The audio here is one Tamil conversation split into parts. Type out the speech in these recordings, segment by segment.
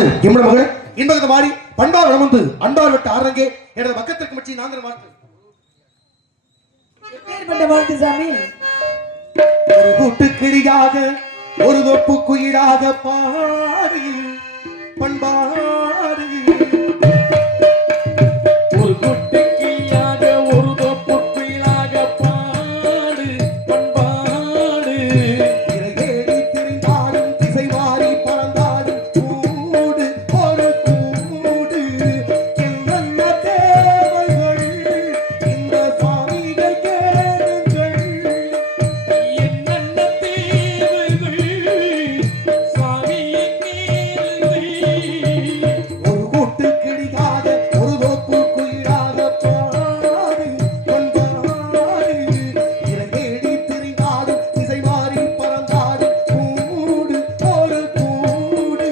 பார்த்து எம்மட மகளே இன்பகத்தை மாறி பண்பா வளர்ந்து அன்பால் விட்டு ஆரங்கே எனது பக்கத்திற்கு மச்சி நாங்கள் வாழ்த்து சாமி. ஒரு கூட்டுக்கிளியாக ஒரு தொப்பு குயிலாக பாடு பண்பாடு ஒரு கூட்டுக்கிளியாக ஒரு தொப்பு குயிலாக பாடு பண்பாடு இறையேறி திரிந்தாலும் திசை மாறி பறந்தாலும் கூடு ஒரு கூடு என்னென்ன தேவைகள் இந்த சாமிகள் கேளுங்கள் என்னென்ன தேவைகள் சாமியை கேளுங்கள் ஒரு கூட்டுக்கிளியாக ஒரு தொப்பு குயிலாக பாடு பண்பாடு இறையேறி திரிந்தாலும் திசை மாறி பறந்தாலும் கூடு ஒரு கூடு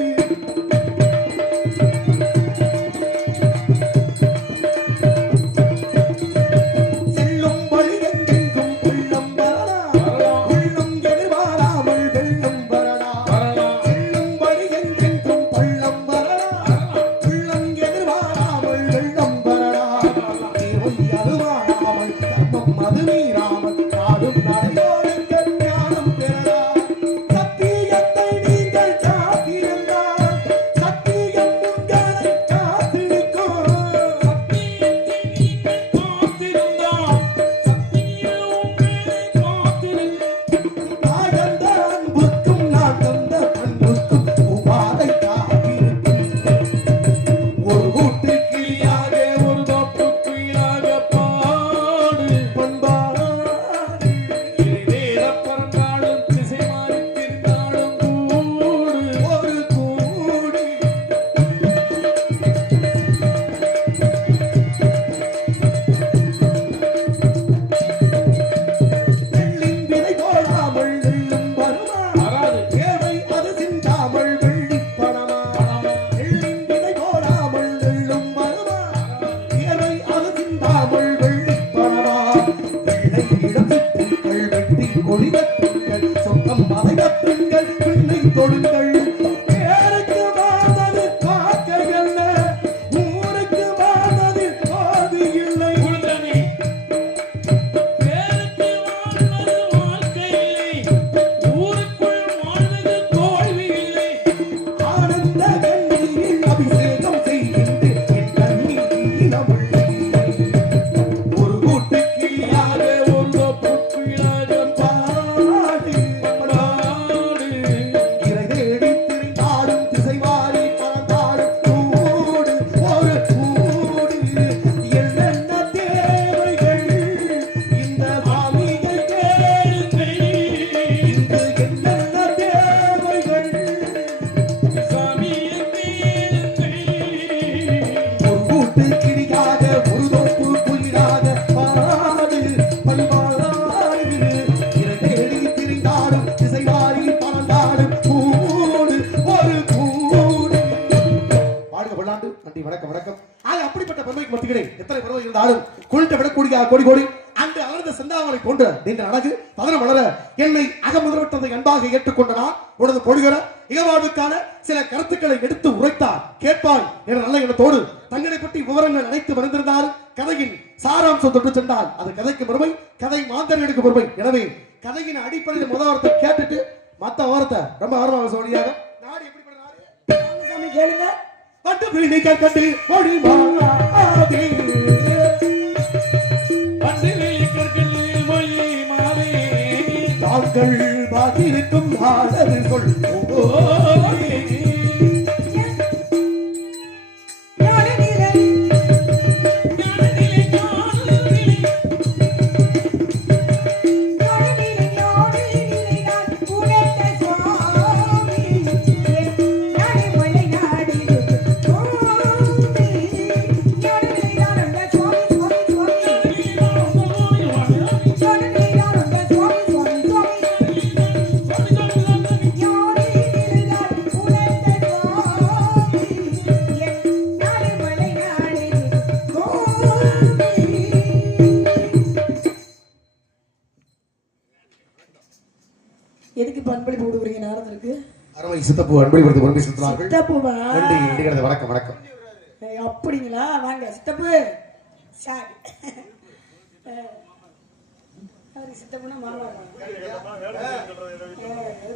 செல்லும் வழி எங்கெங்கும் உள்ளம் வரலாம் உள்ளம் எதிர்பாராமல் வெள்ளம் வரலாம் செல்லும் வழி எங்கெங்கும் பள்ளம் வரலாம் உள்ளம் எதிர்பாராமல் வெள்ளம் வரலாம் தேவை அருவாராமல் தர்மம் அது மீறாமல் நாடும் நடையோடுங்கள் ஞானம் பெறலாம் சத்தியத்தை நீங்கள் காத்திருந்தால் சத்தியம் உங்களை காத்திருக்கும் நான் தந்த அன்புக்கும் நான் தந்த பண்புக்கும் உபாதை காத்திருக்கும் ஒரு கூட்டு கிளியாக ஒரு தொப்பு குயிலாக பாடு பண்பாடு வேற பறந்தாலும் திசை மாறி திரிந்தாலும் கூடு ஒரு கூடு வெள்ளின் விதை போடாமல் வெள்ளும் வருமா வராது. ஏழை அது சிந்தாமல் வெள்ளி பணமா வெள்ளின் விதை போடாமல் வெள்ளும் வருமா ஏழை அது சிந்தாமல் வெள்ளி பணமா வெள்ளை இடம் சிற்றுங்கள் வெட்டி கொடி கட்டுங்கள் சொந்தம் மலை கட்டுங்கள் பிள்ளை தொழுங்கள் பேருக்கு வாழ்ந்தது காக்கைகள் ஊருக்கு வாழ்ந்தது பாதி இல்லை குழுந்தனே பேருக்கு வாழ்வது வாழ்க்கை இல்லை ஊருக்குள் வாழ்வது தோல்வி இல்லை ஆனந்த கண்ணீரில் அபிஷேகம் செய்கின்ற என் கண்ணீர் ஈரமுள்ளே. ஒரு கூட்டு கிளியாக ஒரு தொப்பு குயிலாக பாடு பாடு இறை தேடி திரிந்தாலும் திசை மாறி பறந்தாலும் கூடு ஒரு கூடு என்னென்ன தேவைகள் இந்த சாமிகள் கேளுங்கள் இங்கு என்னென்ன தேவைகள் சாமியை கேளுங்கள் ஒரு கூட்டு கிளியாக ஒரு தொப்பு குயிலாக பாடு பண்பாடு இறை தேடி திரிந்தாலும் திசை மாறி பறந்தாலும் கூடு ஒரு கூடு வாழ்க பல்லாண்டு நன்றி வணக்கம் வணக்கம் ஆக அப்படிப்பட்ட பெருமைக்கு மத்தியிலே எத்தனை பெருமை இருந்தாலும் கொள்ளிட்ட விடக்கூடிய கோடி கோடி அங்கு அலர்ந்த செந்தாமரை போன்ற நீங்கள் அழகு பதனம் வளர என்னை அகமுதலவற்றதை அன்பாக ஏற்றுக்கொண்ட நான் உனது பொழுகிற இகவாழ்வுக்கான சில கருத்துக்களை எடுத்து உரைத்தார் கேட்பாய் என்ற நல்ல எண்ணத்தோடு தங்களை பற்றி விவரங்கள் அனைத்து வந்திருந்தால் கதையின் சாராம்சம் தொட்டு சென்றால் அது கதைக்கு பெருமை கதை மாந்தர்களுக்கு பெருமை எனவே கதையின் அடிப்படையில் முதல் வாரத்தை கேட்டுட்டு மத்த வாரத்தை ரொம்ப ஆர்வமாக சொல்லியாக நாடு எப்படிப்பட்ட நாடு சாமி கேளுங்க. பட்டு பிடிக்க கண்டு மொழி மாறாதே பண்டிகையில் கற்களில் மொழி மாறே தாங்கள் பாதிருக்கும் ஆளது சொல் ஞானநிலை ஞானநிலை ஞானநிலை ஞானநிலை ஞானநிலை நான் உரைத்த சுவாமி ஞானமலை நாடிது சுவாமி ஞானநிலை நான் அந்த சுவாமி சுவாமி சுவாமி ஞானநிலை நான் அந்த சுவாமி சுவாமி சுவாமி ஞானநிலை நான் உரைத்த சுவாமி ஞானமலை நாடிது சுவாமி. எதுக்கு பண்பளி போடுறீங்க நேரத்திற்கு அருமை சித்தப்பு அன்பளிப்படுத்த பொறுமை செலுத்தினார்கள். சித்தப்புவா நன்றி நன்றி. வணக்கம் வணக்கம். அப்படிங்களா? வாங்க சித்தப்பு. சார் அவரு சித்தப்புனா மாமாவா?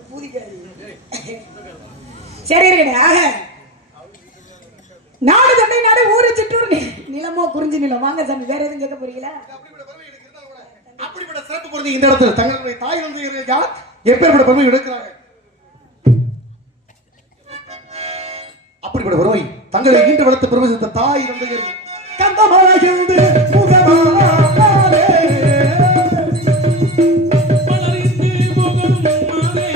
பூதிக்காரி. சரி இருக்கடா. ஆக நாடு தொண்டை நாடு ஊரு சிற்றூர் நிலமோ குறிஞ்சி நிலம். வாங்க சாமி, வேற எதுவும் கேட்க போறீங்களா? அப்படிப்பட்ட சிறப்பு பொருந்தி இந்த இடத்துல தங்களுடைய தாய் வந்து எப்பேற்பட்ட பெருமை எடுக்கிறாங்க. அப்படிப்பட்ட பெருமை தங்களை ஈண்டு வளர்த்த பெருமை சேர்த்த தாய் தந்தையர் கந்தமாகிருந்து முகமாலே மலரிந்து முகம் மாறே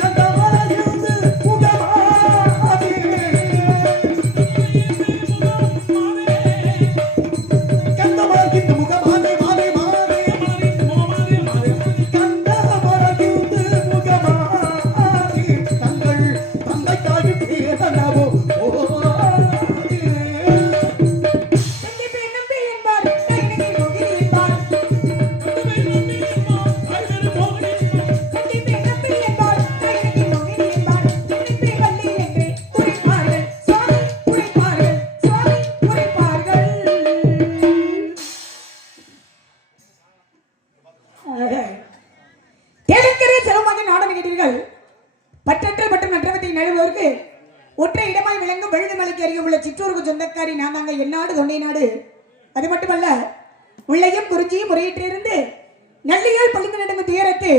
கந்தமாகிருந்து முகமாலே கந்தமாகிருந்து முகமாலே மாலே மாலே கந்தமாகிருந்து முகமாலே தங்கள் தந்தைக்காக பேரனவோ ஒற்றை இடமாய் விளங்கும் வெழுதுமலைக்கு அருகே உள்ள சிற்றூருக்கு சொந்தக்காரி நான் தாங்க. என்னாடு தொண்டை நாடு. அது மட்டுமல்ல, உள்ளையும் குறிஞ்சியும் முறையிட்டிருந்து நல்லியால் பள்ளிந்து நடக்கும் துயரத்து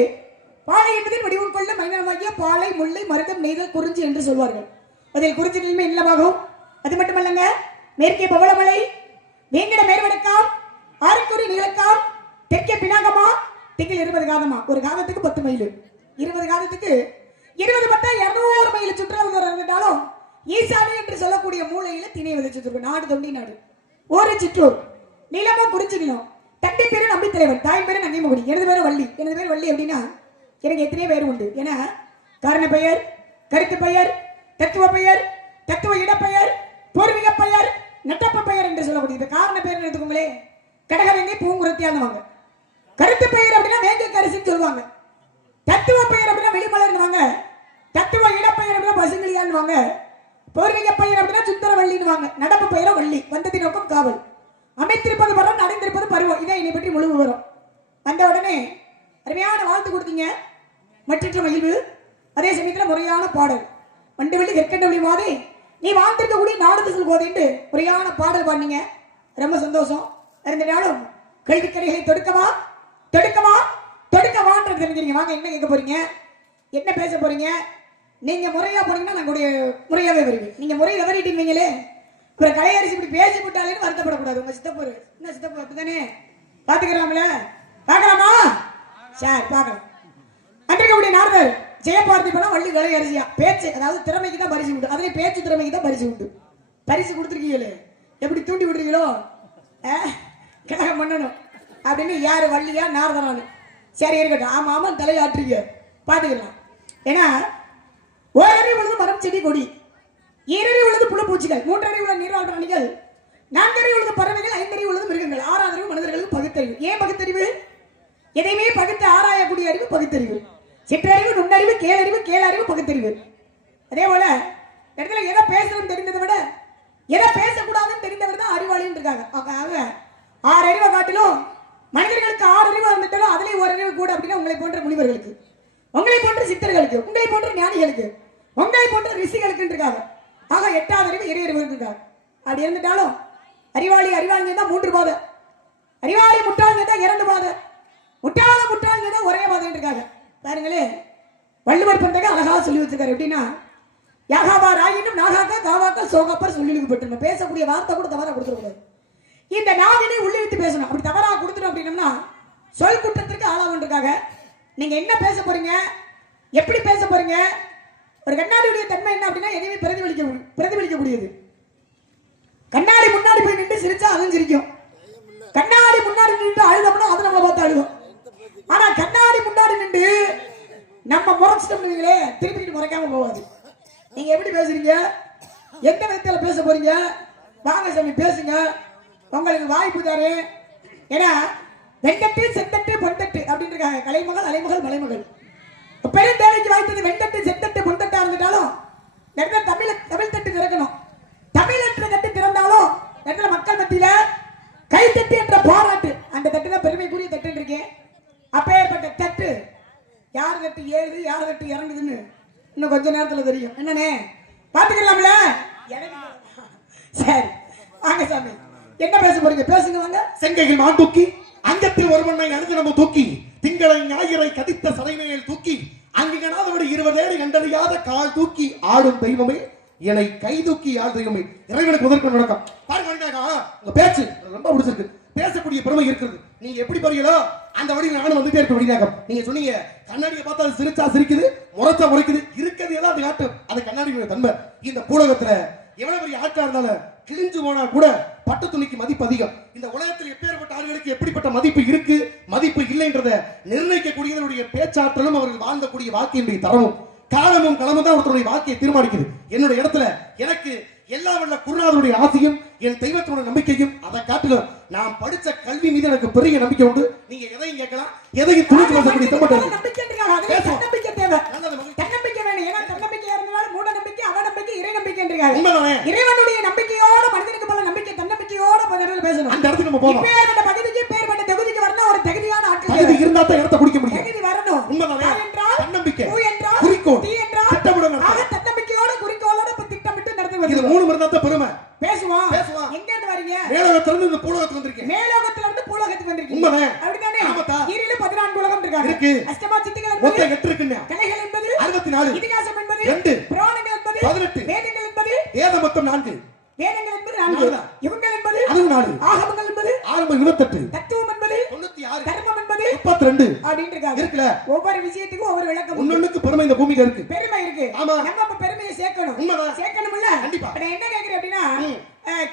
பாலை என்பதில் வடிவம் கொள்ள மைனமாகிய பாலை முல்லை மருதம் நெய்தல் குறிஞ்சி என்று சொல்வார்கள். அதில் குறிஞ்சி நிலைமை இல்லமாகும். அது மட்டுமல்லங்க, மேற்கே பவளமலை, வேங்கட மேற்வடக்காம், ஆரக்குடி நீலக்காம், தெற்கே பினாகமா, தெற்கில் 20 காதமா. ஒரு காதத்துக்கு 10 மைல், 20 காதத்துக்கு 20 பட்டா 200 மைல் சுற்றுலா இருந்தாலும் ஈசானி என்று சொல்லக்கூடிய மூலையில திணை விதைச்சிருக்கு. நாடு தொண்டி நாடு, ஒரு சிற்றூர், நிலமோ குறிஞ்சி நிலம். தட்டை பேரு நம்பி தலைவன், தாய் பேரு நங்கை மகுடி. எனது பேரு வள்ளி. எனது பேர் வள்ளி அப்படின்னா எனக்கு எத்தனையோ பேர் உண்டு. ஏன்னா காரண பெயர், கருத்து பெயர், தத்துவ பெயர், தத்துவ இடப்பெயர், பூர்வீக பெயர், நட்டப்ப பெயர் என்று சொல்லக்கூடிய இந்த காரண பெயர் எடுத்துக்கோங்களே. கடகவேங்கை பூங்குரத்தியானவங்க. கருத்து பெயர் அப்படின்னா வேங்கை கரிசின்னு சொல்லுவாங்க. தத்துவ பெயர் அப்படின்னா வெளிமலர்னுவாங்க. தத்துவ இடப்பெயர் அப்படின்னா பசுங்கிலியான்னுவாங்க. பூர்வீக பெயர் அப்படின்னா சுந்தரவள்ளின்னுவாங்க. நடப்பு பெயரோ வள்ளி. வந்ததி நோக்கம் காவல். அமைத்திருப்பது பருவம், அடைந்திருப்பது பருவம். இதை என்னை பற்றி முழு விவரம். வந்த உடனே அருமையான வாழ்த்து கொடுத்தீங்க, மற்ற மகிழ்வு. அதே சமயத்தில் முறையான பாடல். வண்டு வெள்ளி கற்கண்டவழி மாதே நீ வாழ்ந்திருக்க கூடிய நாடு திசல் போதேன்னு முறையான பாடல் பாடினீங்க. ரொம்ப சந்தோஷம். இருந்தனாலும் கல்விக்கரைகளை தொடுக்கவா தொடுக்கவா தொடுக்கவான்றது தெரிஞ்சுங்க. வாங்க, என்ன கேட்க போறீங்க, என்ன பேச போறீங்க? நீங்க முறையா போனீங்கன்னா நாங்களுடைய முறையாவே வருவீங்க. நீங்க முறை தவறிட்டீங்களே, அப்புறம் கலையரசி இப்படி பேசி விட்டாலேன்னு வருத்தப்படக்கூடாது. உங்க சித்தப்பூர் என்ன சித்தப்பூர் அப்படித்தானே? பாத்துக்கலாம்ல? பார்க்கலாமா? சரி, பார்க்கலாம். அன்றைக்கு நாரதர் ஜெயபாரதி படம் வள்ளி கலையரசியா பேச்சு, அதாவது திறமைக்கு தான் பரிசு உண்டு. அதே பேச்சு திறமைக்கு தான் பரிசு உண்டு. பரிசு கொடுத்துருக்கீங்களே, எப்படி தூண்டி விடுறீங்களோ கழகம் பண்ணணும் அப்படின்னு. யாரு வள்ளியா நாரதரானு? சரி இருக்கட்டும். ஆமா ஆமா தலையாட்டுறீங்க, பாத்துக்கலாம். ஏன்னா ஓரறிவு உள்ளது மரம் செடி கொடி, ஈரறிவு உள்ளது புழு பூச்சிகள், மூன்றறிவு உள்ள நீர்வாழ் பிராணிகள், நான்கறிவு உள்ளது பறவைகள், ஐந்தறிவு உள்ளது மிருகங்கள், ஆறாவது மனிதர்களுக்கு பகுத்தறிவு. ஏன் பகுத்தறிவு? எதையுமே பகுத்து ஆராயக்கூடிய அறிவு பகுத்தறிவு. சிற்றறிவு, நுண்ணறிவு, கேளறிவு, கேளறிவு, பகுத்தறிவு. அதே போல இடத்துல எதை பேசணும்னு தெரிந்ததை விட எதை பேசக்கூடாதுன்னு தெரிந்தவர் தான் அறிவாளின்னு இருக்காங்க. ஆக 6 அறிவை காட்டிலும் மனிதர்களுக்கு 6 அறிவு இருந்துட்டாலும் அதுலேயும் ஒரு அறிவு கூட அப்படின்னா உங்களை போன்ற முனிவர்களுக்கு, உங்களை போன்ற சித்தர்களுக்கு, உங்களை போன்ற ஞானிகளுக்கு, உங்களை போன்ற ரிஷிகளுக்கு இருக்காங்க. ஆக 8வது அறிவு இறையறிவு இருக்காங்க. அப்படி இருந்துட்டாலும் அறிவாளி அறிவாளிங்க தான் 3 பாதை, அறிவாளி முட்டாளிங்க தான் 2 பாதை, முட்டாளிங்க தான் ஒரே பாதை இருக்காங்க. பாருங்களே, வள்ளுவர் பந்தக அழகா சொல்லி வச்சிருக்காரு. எப்படின்னா யாகாவா ராயினும் நாகாக்கா காவாக்கா சோகாப்பர் சொல்லிப்பட்டிருக்கோம். பேசக்கூடிய வார்த்தை கூட தவறா கொடுத்துடக்கூடாது. இந்த நாவினை உள்ளிழுத்து பேசணும். அப்படி தவறா கொடுத்துட்டோம் அப்படின்னம்னா சொல் குற்றத்திற்கு ஆளாகுன்றிருக்காங்க. நீங்க என்ன பேச போறீங்க, எப்படி பேச போறீங்க? ஒரு கண்ணாடியுடைய தன்மை என்ன அப்படின்னா எதையுமே பிரதிபலிக்கக்கூடியது. கண்ணாடி முன்னாடி போய் நின்று சிரிச்சா அதுவும் சிரிக்கும். கண்ணாடி முன்னாடி நின்று அழுதோம்னா அது நம்ம பார்த்து அழுவோம். ஆனா கண்ணாடி முன்னாடி நின்று நம்ம முறைச்சிட்டோம்னீங்களே, திருப்பி முறைக்காம போவாது. நீங்க எப்படி பேசுறீங்க, எந்த விதத்துல பேச போறீங்க? வாங்க சாமி பேசுங்க, உங்களுக்கு வாய்ப்பு தாரு. ஏன்னா வெங்கட்டு செந்தட்டு பொன்தட்டு அப்படின்னு இருக்காங்க. கலைமகள், அலைமகள், மலைமகள். பெரும் தேவைக்கு வாய்த்தது வெண்தட்டு செத்தட்டு பொன்தட்டா இருந்துட்டாலும் இடத்துல தமிழ் தட்டு திறக்கணும். தமிழ் என்ற தட்டு திறந்தாலும் இடத்துல மக்கள் மத்தியில கைத்தட்டு என்ற பாராட்டு அந்த தட்டு தான் பெருமைக்குரிய தட்டு இருக்கேன். அப்பேற்பட்ட தட்டு யார் தட்டு ஏறுது யார் தட்டு இறங்குதுன்னு இன்னும் கொஞ்ச நேரத்துல தெரியும். என்னன்னே பாத்துக்கலாம்ல? சரி வாங்க சாமி, என்ன பேச போறீங்க? பேசுங்க வாங்க. செங்கையில் மான் தூக்கி அங்கத்தில் ஒருவனை அணிந்து நம்ம தூக்கி திங்களை ஞாயிறை கதித்த சடைமையில் தூக்கி அங்கிகனாதவரை 20 ஏழு கண்டறியாத கால் தூக்கி ஆடும் தெய்வமே என்னை கை தூக்கி ஆள் தெய்வமே. இறைவனுக்கு முதற்கொண்டு வணக்கம். பாருங்க உங்க பேச்சு ரொம்ப பிடிச்சிருக்கு. பேசக்கூடிய பெருமை இருக்குது. நீங்க எப்படி பாருங்களோ அந்த வழியில் நானும் வந்துட்டே இருக்க முடியாது. நீங்க சொன்னீங்க கண்ணாடியை பார்த்தா அது சிரிச்சா சிரிக்குது, முறைச்சா முறைக்குது, இருக்கிறது எல்லாம் அது காட்டும். அது கண்ணாடியோட தன்மை. இந்த பூலகத்துல எவ்வளவு பெரிய ஆட்களா இருந்தாலும் கிழிஞ்சு போனா கூட பட்டு துணிக்கு மதிப்பு அதிகம். இந்த உலகத்தில் எப்பேற்பட்ட ஆளுகளுக்கு எப்படிப்பட்ட மதிப்பு இருக்கு மதிப்பு இல்லைன்றத நிர்ணயிக்கக்கூடியவருடைய பேச்சாற்றலும் அவர்கள் வாழ்ந்தக்கூடிய வாழ்க்கையினுடைய தரமும் காலமும் களமும் தான் ஒருத்தருடைய வாழ்க்கையை தீர்மானிக்குது. என்னுடைய இடத்துல எனக்கு எல்லா வல்ல குருநாதருடைய ஆசையும் என் தெய்வத்தோட நம்பிக்கையும் அதை காட்டிலும் நான் படிச்ச கல்வி மீது எனக்கு பெரிய நம்பிக்கை உண்டு. நீங்க எதையும் கேட்கலாம், எதையும் துணிச்சு பேசக்கூடிய தம்பட்டம் நம்பிக்கை தேவை. தன்னம்பிக்கை வேணும். ஏன்னா தன்னம்பிக்கை இருந்தாலும் மூட நம்பிக்கை, அவநம்பிக்கை, இறை நம்பிக்கை என்றாங்க. இறைவனுடைய நம்பிக்கையோட மனிதனுக்கு பல நம்பிக்கை தன்னம்பிக்கையோட பேசணும். அந்த இடத்துக்கு நம்ம போவோம். பேர்பட்ட பகுதிக்கு பேர்பட்ட தகுதிக்கு வரணும். ஒரு தகுதியான ஆட்கள் தகுதி இருந்தா தான் இடத்தை குடிக்க முடியும். தகுதி வரணும். உண்மைதானே? என்றால் தன்னம்பிக்கை, பூ என்றால் குறிக்கோள், தீ என்றால் திட்டமிடல். ஆக தன்னம்பிக்கையோட குறிக்கோளோட திட்டமிட்டு நடத்துவது. இது மூணு இருந்தா தான் பெருமை. பேசுவோம். எங்க இருந்து வரீங்க? மேலோகத்துல இருந்து இந்த பூலோகத்துக்கு வந்திருக்கேன். மேலோகத்துல இருந்து பூலோகத்துக்கு வந்திருக்கீங்க. உண்மைதானே? அப்படிதானே? ஆமாதா. ஈரில 14 உலகம் இருக்கு. அஷ்டமா சித்திகள் மொத்தம் என்பது 8 இருக்குங்க. கலைகள் என்பது 64. இதிகாசம் என்பது 2. புராணங்கள் என்பது 18. வேதங்கள் என்பது வேதம் மொத்தம் 4. வேதங்கள் என்பது 4. யுகங்கள் என்பது அதுவும் 4. ஆகமங்கள் என்பது ஆகமம் 28. தத்துவம் என்பது 96. தர்மம் என்பது 32. அப்படினு இருக்காங்க. இருக்குல? ஒவ்வொரு விஷயத்துக்கும் ஒவ்வொரு விளக்கம். ஒன்னொன்னுக்கு பெருமை இந்த பூமியில இருக்கு. பெருமை இருக்கு. ஆமா. நம்ம அப்ப பெருமையை சேர்க்கணும். உண்மைதான். சேர்க்கணும்ல? கண்டிப்பா. நான் என்ன கேக்குறேன் அப்படினா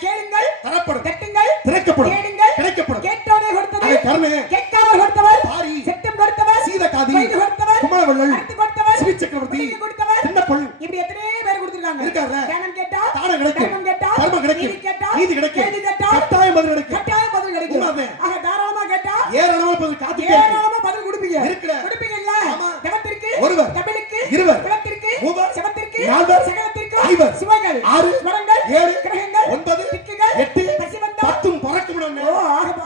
கேளுங்கள் தரப்படும், தட்டுங்கள் திறக்கப்படும், தேடுங்கள் கிடைக்கப்படும். கேட்டோரே கொடுத்தது அதை கருணை, கேட்காமல் கொடுத்தவர் பாரி, சத்தியம் கொடுத்தவர் சீதகாதி, வைது கொடுத்தவர் குமரவள்ளல், அடுத்து கொடுத்தவர் சிவி சக்கரவர்த்தி, கொடுத்தவர் சின்னப்பொள் இப்படி எத்தனை பேர் கொடுத்திருக்காங்க. இருக்காங்க. ஞானம் கேட்டா தானம் கிடைக்கும், தர்மம் கேட்டா தர்மம் கிடைக்கும், நீதி கேட்டா நீதி கிடைக்கும், கேள்வி கேட்டா கட்டாயம் பதில் கிடைக்கும். கட்டாயம் பதில் கிடைக்கும். உண்மைதானே? ஆக தாராளமா கேட்டா ஏராளமா பதில் காத்துட்டே இருக்கு. ஏராளமா பதில் கொடுப்பீங்க. இருக்குல? கொடுப்பீங்கல்ல? ஆமா. தவத்திற்கு ஒருவர், தமிழுக்கு இருவர், குலத்திற்கு மூவர், சிவத்திற்கு நால்வர், சகலத்திற்கு ஐவர், சிவங்கள் 6, ஸ்வரங்கள் 7, கிரகங்கள் 9, திக்குகள் 8, பசிவந்தம் 10 பறக்கும் ஓ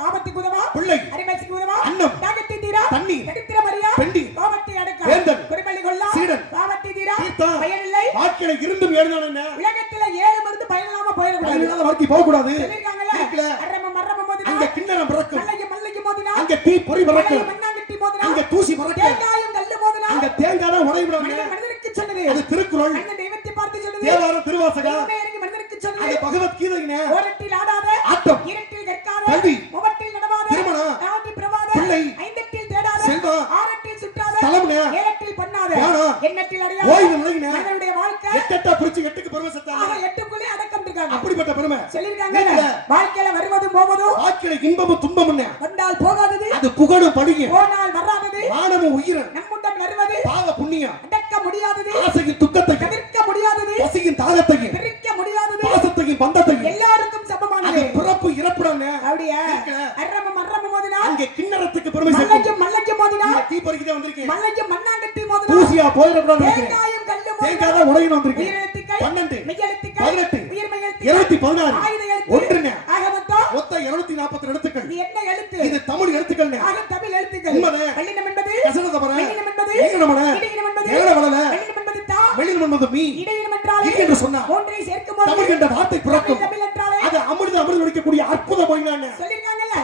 ஆபத்துக்கு உதவா பிள்ளை, அரிமசிக்கு உதவா அன்னம், தாகத்தை தீரா தண்ணீர், தரித்திர மரியா பெண்டி, பாவத்தை அடக்க வேந்தன், பெருமளி கொள்ளா சீடன், பாவத்தை தீரா தீர்த்தான், பயனில்லை வாழ்க்கையில இருந்தும் எழுதான என்ன உலகத்துல 7 மருந்து பயனில்லாம போயிடக்கூடாது. பயனில்லாத வாழ்க்கை போக கூடாது. சொல்லிருக்காங்கல்ல? இருக்குல? அரம மரம மோதினா அங்க கிண்ணறம் பிறக்கும், மல்லைக்கு மோதினா அங்க தீ பொறி பறக்கும், மண்ணாங்கட்டி மோதினா அங்க தூசி பறக்கும், தேங்காயும் கல்லு மோதினா அங்க தேங்காய் தான் உடையவிடாங்க. மனிதனுக்கு சொன்னது அது திருக்குறள், அந்த தெய்வத்தை பார்த்து சொல்லுது. தேவாரம், திருவாசகம், தெய்வமே மனிதனுக்கு சொன்னது. அது பகவத்கீதைங்க. ஓரத்தில் ஆடாத ஆட்டம், இரட்டில் கற்காத கல்வி, முவட்டில் நடவாத திருமணம், நாட்டில் பிரமாத பிள்ளை, ஐந்தட்டில் தேடாத செல்வம், ஆறட்டில் சுற்றாத தலமுங்க, ஏழட்டில் பண்ணாத ஞானம், எண்ணத்தில் அறியாத ஓய்வு நிலைங்க. மனிதனுடைய வாழ்க்கை எட்டா பிரிச்சு 8க்கு பெருமை செத்தாங்க. ஆக 8க்குள்ளே அடக்கம் இருக்காங்க. அப்படிப்பட்ட பெருமை சொல்லிருக்காங்க. இருக்குல? வாழ்க்கையில வருவதும் போவதும் வாழ்க்கையில இன்பமும் துன்பமும் வந்தால் போகாதது அது புகழும் படியும் போனால் வராதது மானமும் உயிரும் நம்முடன் வருவது பாவ புண்ணியம் அடக்க முடியாதது ஆசையின் துக்கத்தையும் தவிர்க்க முடியாதது பசியின் தாகத்தையும் பிரிக்க முடியாதது பாசத்தையும் பந்தத்தையும் எல்லாருக்கும் சமமானது. அது பிறப்பு இறப்புடாங்க. அப்படியே இருக்குல? அரம மோதினா அங்க கிண்ணறத்துக்கு பெருமை சேர்க்கும். மல்லைக்கு மோதினா தீ பறிக்க தான் வந்திருக்கேன். மல்லைக்கு மண்ணாங்கட்டி மோதினா தூசியா போயிடக்கூடாது நினைக்கிறேன். தேங்காயும் கல்லு தேங்காய் தான் உடையணும் வந்திருக்கேன். உயிரெழுத்துக்கள் 12, மெய்யெழுத்துக்கள் 18, உயிர்மெய்யெழுத்துக்கள் 216, ஆயுத எழுத்து ஒன்றுங்க. ஆக மொத்தம் 242 எழுத்துக்கள். இது என்ன எழுத்து? இது தமிழ் எழுத்துக்கள். ஆக தமிழ் எழுத்துக்கள். உண்மைதான். வல்லினம் என்பது கசடதபர, மெல்லினம் என்பது ஈரணமன, இடையினம் என்பது ஏழவளல, வல்லினம் என்பது தா வெளியினம் என்பது மீ. இடையினம் என்றாலே இது என்று சொன்னா ஒன்றை சேர்க்கும்போது தமிழ் என்ற வார்த்தை பிறக்கும். தமிழ் என்றாலே அது அமிர்த ஒழிக்கக்கூடிய அற்புத மொழினாங்க. சொல்லிருக்காங்கல்ல?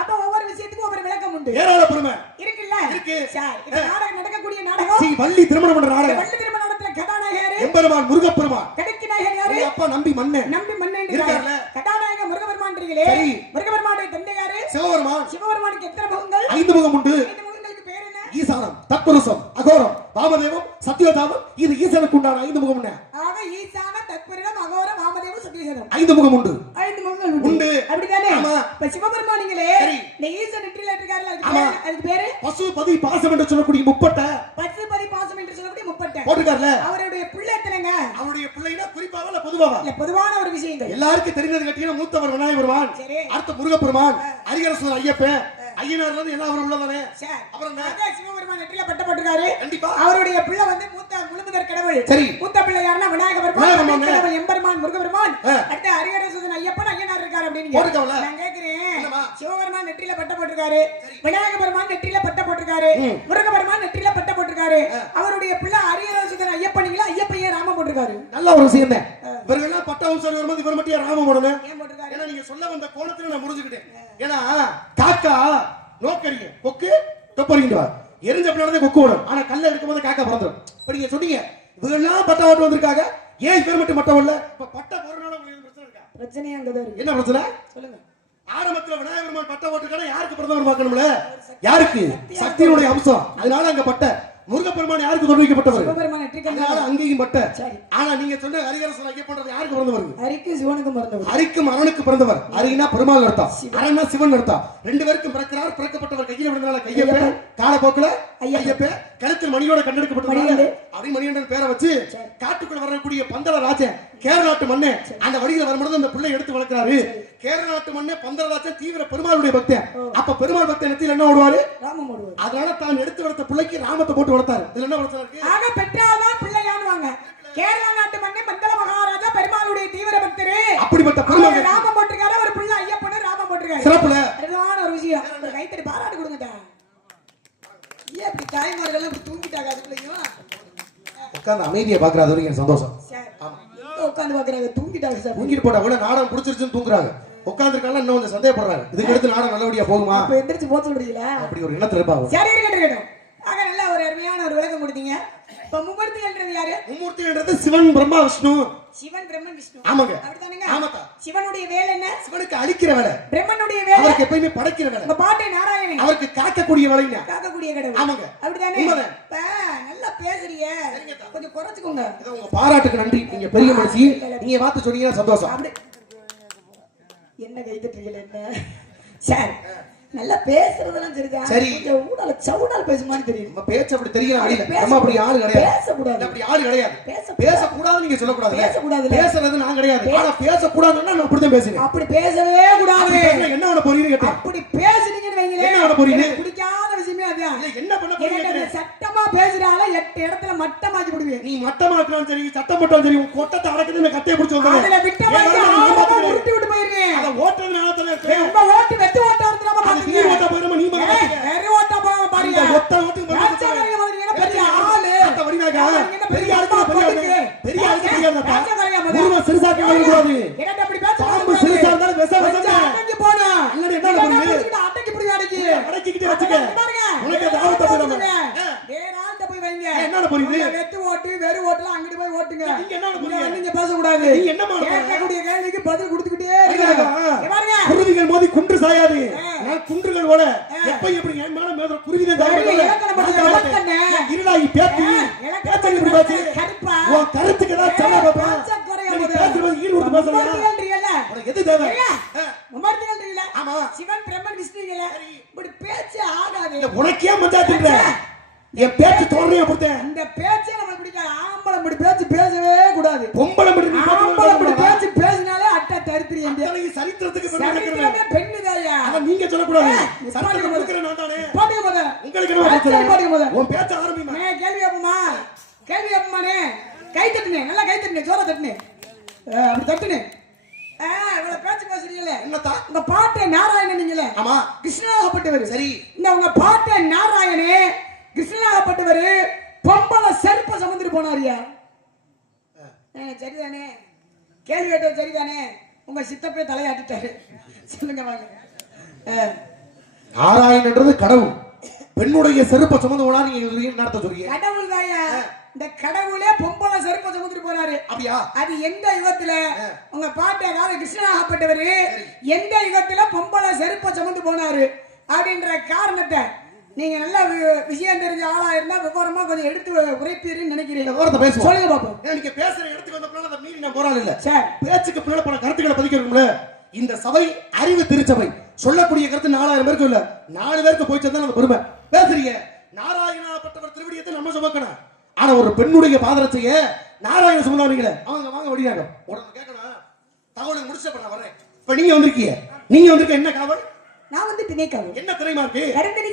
அப்ப ஒவ்வொரு விஷயத்துக்கும் ஒவ்வொரு விளக்கம் உண்டு. ஏராள பெருமை இருக்குல்ல? இருக்கு. சார் இந்த நாடகம் நடக்கக்கூடிய நாடகம் ஸ்ரீ வள்ளி திருமணம் பண்ற நாடகம். வள்ளி திருமண நடத்துல கதாநாயகர் எம்பெருமான் முருகப்பெருமான், கடைக்கு நாயகர் யாரு? உங்க அப்பா நம்பி மன்னன் நம்பி மன்னன் இருக்கார்ல? கதாநாயகர் முருகபெருமான்றீங்களே. சரி. முருகபெருமானுடைய தந்தை யாரு? சிவபெருமான். சிவபெருமானுக்கு எத்தனை முகங்கள்? 5 முகம் உண்டு. 5 முகங்களுக்கு பேர் என்ன? ஈசானம், தத்புருஷம், அகோரம், வாமதேவம், சத்யோஜாமம். இது ஈசனுக்கு உண்டான 5 முகம். ஆக ஈசான, தத்புருஷம், அகோரம், வாமதேவம், சத்யோஜாதம் 5 முகம் உண்டு. 5 முகங்கள் உண்டு. அப்படிதானே? ஆமா. இப்ப சிவபெருமானிங்களே சரி. இந்த ஈசன் நெற்றில இருக்காருல, ஆமா. அதுக்கு பேரு பசுபதி பாசம் என்று சொல்லக்கூடிய முப்பட்டை பசுபதி பாசம் என்று சொல்லக்கூடிய முப்பட்டை போட்டுக்கார்ல. அவருடைய பிள்ளை எத்தனைங்க? அவருடைய பிள்ளைனா குறிப்பாக இல்ல பொதுவாக இல்ல பொதுவான ஒரு விஷயங்கள் எல்லாருக்கும் தெரிந்தது. கட்டின மூத்தவர் விநாயகர் பெருமான், சரி. அடுத்த முருகப்பெருமான், ஹரிஹரசுதன் ஐயப்பன், ஐயனார்ல இருந்து எல்லா அவரும் உள்ளதானே. சார் அப்புறம் என்ன? அதான் சிவபெருமான் நெற்றியில பட்ட போட்டிருக்காரு. கண்டிப்பா. அவருடைய பிள்ளை வந்து மூத்த முழுமுதற் கடவுள். சரி. மூத்த பிள்ளை யாருன்னா விநாயக விநாயக பெருமான், பெருமான். கடவுள் எம்பெருமான், முருகபெருமான். ஆ. அடுத்து ஹரிஹரசுதன் ஐயப்பன் ஐயனார் இருக்காரு அப்படின்னு போட்டுக்கோல. நான் கேக்குறேன். என்னம்மா? சிவபெருமான் நெற்றியில பட்ட போட்டிருக்காரு. விநாயக பெருமான் நெற்றியில பட்ட போட்டிருக்காரு. முருகபெருமான் நெற்றியில பட்ட போட்டிருக்காரு. அவருடைய பிள்ளை ஹரிஹரசுதன் ஐயப்பனிங்களா ஐயப்பையே ராம போட்டிருக்காரு. நல்ல ஒரு விஷயம் தான். இவர்கள்லாம் பட்ட வம்சம் வரும்போது இவர் மட்டும் ராம போடணும். ஏன் போட்டிருக்காரு? ஏன்னா நீங்க சொல்ல வந்த கோணத்துல நான் முடிஞ்சுக்கிட்டேன். ஏன்னா காக்கா நோக்கறிங்க கொக்கு தொப்பறிங்கவார் எரிஞ்ச பின்னாடி கொக்கு ஓடும். ஆனா கல்ல எடுக்கும்போது காக்கா பிறந்துடும். இப்ப நீங்க சொன்னீங்க இவங்கெல்லாம் பட்ட ஓட்டு வந்திருக்காங்க, ஏன் பேர் மட்டும் பட்டம் இல்ல? இப்ப பட்ட போறனால உங்களுக்கு பிரச்சனை இருக்கா? பிரச்சனையே அங்கதான் இருக்கு. என்ன பிரச்சனை சொல்லுங்க. ஆரம்பத்துல விநாயகர் பெருமான் பட்ட ஓட்டுக்கான யாருக்கு பிரதமர் பார்க்கணும்ல? யாருக்கு? சக்தியினுடைய அம்சம். அதனால அங்க பட்ட. முருகப்பெருமான் யாருக்கு தொடுவிக்கப்பட்டவர்? சிவபெருமான் நெற்றி கண்டார். அதனால அங்கேயும் பட்ட. சரி. ஆனா நீங்க சொன்ன ஹரிஹரசன் ஐயப்பன்றது யாருக்கு பிறந்தவர்? ஹரிக்கு சிவனுக்கும் பிறந்தவர். ஹரிக்கும் அரணுக்கு பிறந்தவர். ஹரினா பெருமாள் அர்த்தம், அரண்னா சிவன் அர்த்தம். ரெண்டு பேருக்கும் பிறக்கிறார். பிறக்கப்பட்டவர் கையில விழுந்தனால கையப்ப, காலப்போக்குல ஐயப்ப, கழுத்தில் மணியோட கண்டெடுக்கப்பட்டவர். அப்படி மணிகண்டன் பேரை வச்சு காட்டுக்குள்ள வரக்கூடிய பந்தள ராஜன் கேரளாட்டு மண்ணே அந்த வழியில வரும்போது அந்த பிள்ளை எடுத்து வளர்க்கிறாரு. கேரளாட்டு மண்ணே பந்தள ராஜன் தீவிர பெருமாளுடைய பக்தன். அப்ப பெருமாள் பக்தன் நெத்தியில என்ன ஓடுவாரு? ராமம் ஓடுவாரு. அதனால தான் எடுத்து வளர்த்த பிள்ளைக்கு ராமத்தை போட்டு வளர்த்தாரு. இதுல என்ன பிரச்சனை இருக்கு? ஆக பெற்றாதான் பிள்ளையானுவாங்க. கேரளா நாட்டு மண்ணே மந்தள மகாராஜா பெருமாளுடைய தீவிர பக்தரே. அப்படிப்பட்ட பெருமாள் ராமம் போட்டிருக்காரு. ஒரு பிள்ளை ஐயப்பனு ராமம் போட்டிருக்காரு. சிறப்புல அருமையான ஒரு விஷயம். ஒரு கைத்தடி பாராட்டு கொடுங்கடா. ஏன் இப்படி தாய்மார்கள் இப்படி தூங்கிட்டாங்க அதுக்குள்ளயும்? உட்கார்ந்து அமைதியை பாக்குறது வரைக்கும் எனக்கு சந்தோஷம். ஆமா. உட்கார்ந்து பாக்குறாங்க தூங்கிட்டாங்க சார். தூங்கிட்டு போட்டா கூட நாடகம் பிடிச்சிருச்சுன்னு தூங்குறாங்க. உட்கார்ந்துருக்காங்க இன்னும் கொஞ்சம் சந்தேகப்படுறாங்க. இதுக்கு அடுத்து நாடகம் நல்லபடியா போகுமா? அப்ப எந்திரிச்சு போக சொல்றீங்களா? அப்படி ஒரு எண்ணத்துல இருப்பாங்க. சரி இருக்கட்டும். ஆக நல்ல ஒரு அருமையான ஒரு விளக்கம் கொடுத்தீங்க. இப்ப மும்மூர்த்திகள்ன்றது யாரு? மும்மூர்த்திகள்ன்றது சிவன், பிரம்மா, விஷ்ணு. சிவன், பிரம்மன், விஷ்ணு. ஆமாங்க. அப்படிதானங்க? ஆமாக்கா. சிவனுடைய வேலை என்ன? சிவனுக்கு அழிக்கிற வேலை. பிரம்மனுடைய வேலை அவருக்கு எப்பயுமே படைக்கிற வேலை. உங்க பாட்டை நாராயணன். அவருக்கு காக்கக்கூடிய வேலைங்க. காக்கக்கூடிய கடவுள். ஆமாங்க. அப்படிதானே? உண்மைதான். இப்ப நல்லா பேசுறீங்க. கொஞ்சம் குறைச்சுக்கோங்க. இது உங்க பாராட்டுக்கு நன்றி. நீங்க பெரிய மனுஷி. நீங்க பார்த்து சொன்னீங்கன்னா சந்தோஷம். அப்படி என்ன கைத்தட்டீங்களா என்ன? சார் நல்லா பேசுறதெல்லாம் சரிதான். சரி. கொஞ்சம் ஊடால சவுடால பேசுமான்னு தெரியும். நம்ம பேச்சு அப்படி தெரியல அடியில. நம்ம அப்படி ஆளு கிடையாது. பேசக்கூடாது. அப்படி ஆளு கிடையாது. பேசக்கூடாது நீங்க சொல்லக்கூடாது. பேசக்கூடாது. பேசுறது நான் கிடையாது. ஆனா பேசக்கூடாதுன்னா நான் அப்படிதான் பேசுறேன். அப்படி பேசவே கூடாது. என்ன பண்ண போறீங்கன்னு கேட்டேன். அப்படி பேசுனீங்கன்னு வைங்களே. என்ன பண்ண போறீங்க? பிடிக்காத விஷயமே அதுதான். என்ன பண்ண போறீங்க? சட்டமா பேசுறால 8 இடத்துல மட்டமாக்கி போடுவீங்க. நீ மட்டமாக்குறான் சரி, சட்டம் போட்டாலும் சரி, உன் கொட்டத்தை அடக்குது இந்த கட்டையை பிடிச்சு வந்தாங்க. அதுல விட்ட மாதிரி உருட்டி விட்டு போயிருக்கேன். அத ஓட்டுறதுனால தானே இருக்கு. உங்க ஓட்டு வெத்து ஓட்டா இருந்தாம அது நீ ஓட்ட போறமா நீ பாருங்க. வேற ஓட்டா பாருங்க. ஒத்த ஓட்டு ராஜகாரிய மாதிரியான பெரிய ஆளு. அந்த வடினாக பெரிய ஆளுக்கு பெரிய ஆளுக்கு ராஜகாரிய மாதிரி. ஊர்ல சிறுசாக்க கூடாது. என்னடா அப்படி பேச? பாம்பு சிறுசா இருந்தாலும் விஷம் அடங்கி போடா. இல்ல என்ன பண்ணுவீங்க? அடங்கி புடி அடங்கி. அடக்கிட்டே வச்சுக்க. உனக்கு அது ஆபத்து போயிடும். வேற ஆள்கிட்ட போய் வைங்க. என்னடா போறீங்க? வெத்து ஓட்டு வெறு ஓட்டுல அங்கிட்டு போய் ஓட்டுங்க. நீங்க என்ன போறீங்க? நீங்க பேச கூடாது. நீங்க என்ன பண்ண? கேட்கக்கூடிய கேள்விக்கு பதில் கொடுத்துக்கிட்டே இருங்க. பாருங்க. குருவிகள் மோதி குன்று சாயாது. நான் குன்றுகள் ஓட எப்ப எப்படி என் மேல மேல குருவிகள் சாயாது. இருளாகி பேத்தி. பேச்சை இப்படி பாத்து. உன் கருத்துக்கு தான் சல பாப்பா. நீ பேசுறது ஈடு கொடுத்து பேசலையா? உனக்கு எது தேவை? மும்மூர்த்திகள்ன்றீங்களா? ஆமா. சிவன், பிரம்மன், விஷ்ணுங்களா? இப்படி பேச்சே ஆகாது. உனக்கே மஞ்சாத்தின்ற என் பேச்சு தோறையா கொடுத்தேன். இந்த பேச்சே நமக்கு பிடிக்காது. ஆம்பளை இப்படி பேச்சு பேசவே கூடாது. பொம்பளை ஆம்பளை இப்படி பேச்சு பேசினாலே அட்டை தரித்திரியம். சரித்திரத்துக்கு பெண்ணுதாயா? அத நீங்க சொல்லக்கூடாது. சரித்திரம் கொடுக்கிற நான் தானே. பாட்டுக்கு போத. உங்களுக்கு என்ன பிரச்சனை? பாட்டுக்கு போத. உன் பேச்ச ஆரம்பிமா. கேள்வி கேப்பமா? கேள்வி கேப்பமானே? கை தட்டுனே. நல்லா கை தட்டுனே. ஜோரா தட்டுனே. அப்படி தட்டுனே. இவ்வளவு பேச்சு பேசுறீங்களே. என்னத்தா? உங்க பாட்டை நாராயணன் நீங்களே. ஆமா. கிருஷ்ணாகப்பட்டவர். சரி. இந்த உங்க பாட்டை நாராயணே கிருஷ்ணாகப்பட்டவர் பொம்பளை செருப்ப சுமந்துட்டு போனாரியா? சரிதானே? கேள்வி கேட்டது சரிதானே? உங்க சித்தப்பே தலையாட்டிட்டாரு. சொல்லுங்க வாங்க. நாராயணன்றது கடவுள். பெண்ணுடைய செருப்பை சுமந்து போனா நீங்க நடத்த சொல்றீங்க. கடவுள் தாயா. இந்த கடவுளே பொம்பளை செருப்ப சுமந்துட்டு போறாரு. அப்படியா? அது எந்த யுகத்துல? உங்க பாட்டு அதாவது கிருஷ்ணாகப்பட்டவர் எந்த யுகத்துல பொம்பளை செருப்ப சுமந்து போனாரு அப்படின்ற காரணத்தை நீங்க நல்ல விஷயம் தெரிஞ்ச ஆளா இருந்தா விவரமா கொஞ்சம் எடுத்து உரைப்பீருன்னு நினைக்கிறீங்க. சொல்லுங்க பாப்போம். நீங்க பேசுற இடத்துக்கு வந்த பின்னால அதை மீறி நான் போறாள் இல்ல. சார் பேச்சுக்கு பின்னால பல கருத்துக்களை பதிக்கிறோம்ல. இந்த சபை அறிவு திருச்சபை. சொல்லக்கூடிய கருத்து 4000 பேருக்கு இல்ல 4 பேருக்கு போய் சேர்ந்தா அந்த பெருமை. பேசுறீங்க நாராயணப்பட்டவர் திருவடியத்தை நம்ம சுமக்கணும். ஆனா ஒரு பெண்ணுடைய பாதரட்சைய நாராயண சுமந்தானீங்களே அவங்க வாங்க வடினாங்க. உடனே கேட்கணும் தகவலை முடிச்ச பண்ண வரேன். இப்ப நீங்க வந்திருக்கீங்க. நீங்க வந்திருக்க என்ன காவல்? நான் வந்து திணைக்காவல். என்ன திணைமா இருக்கு? கருந்தணி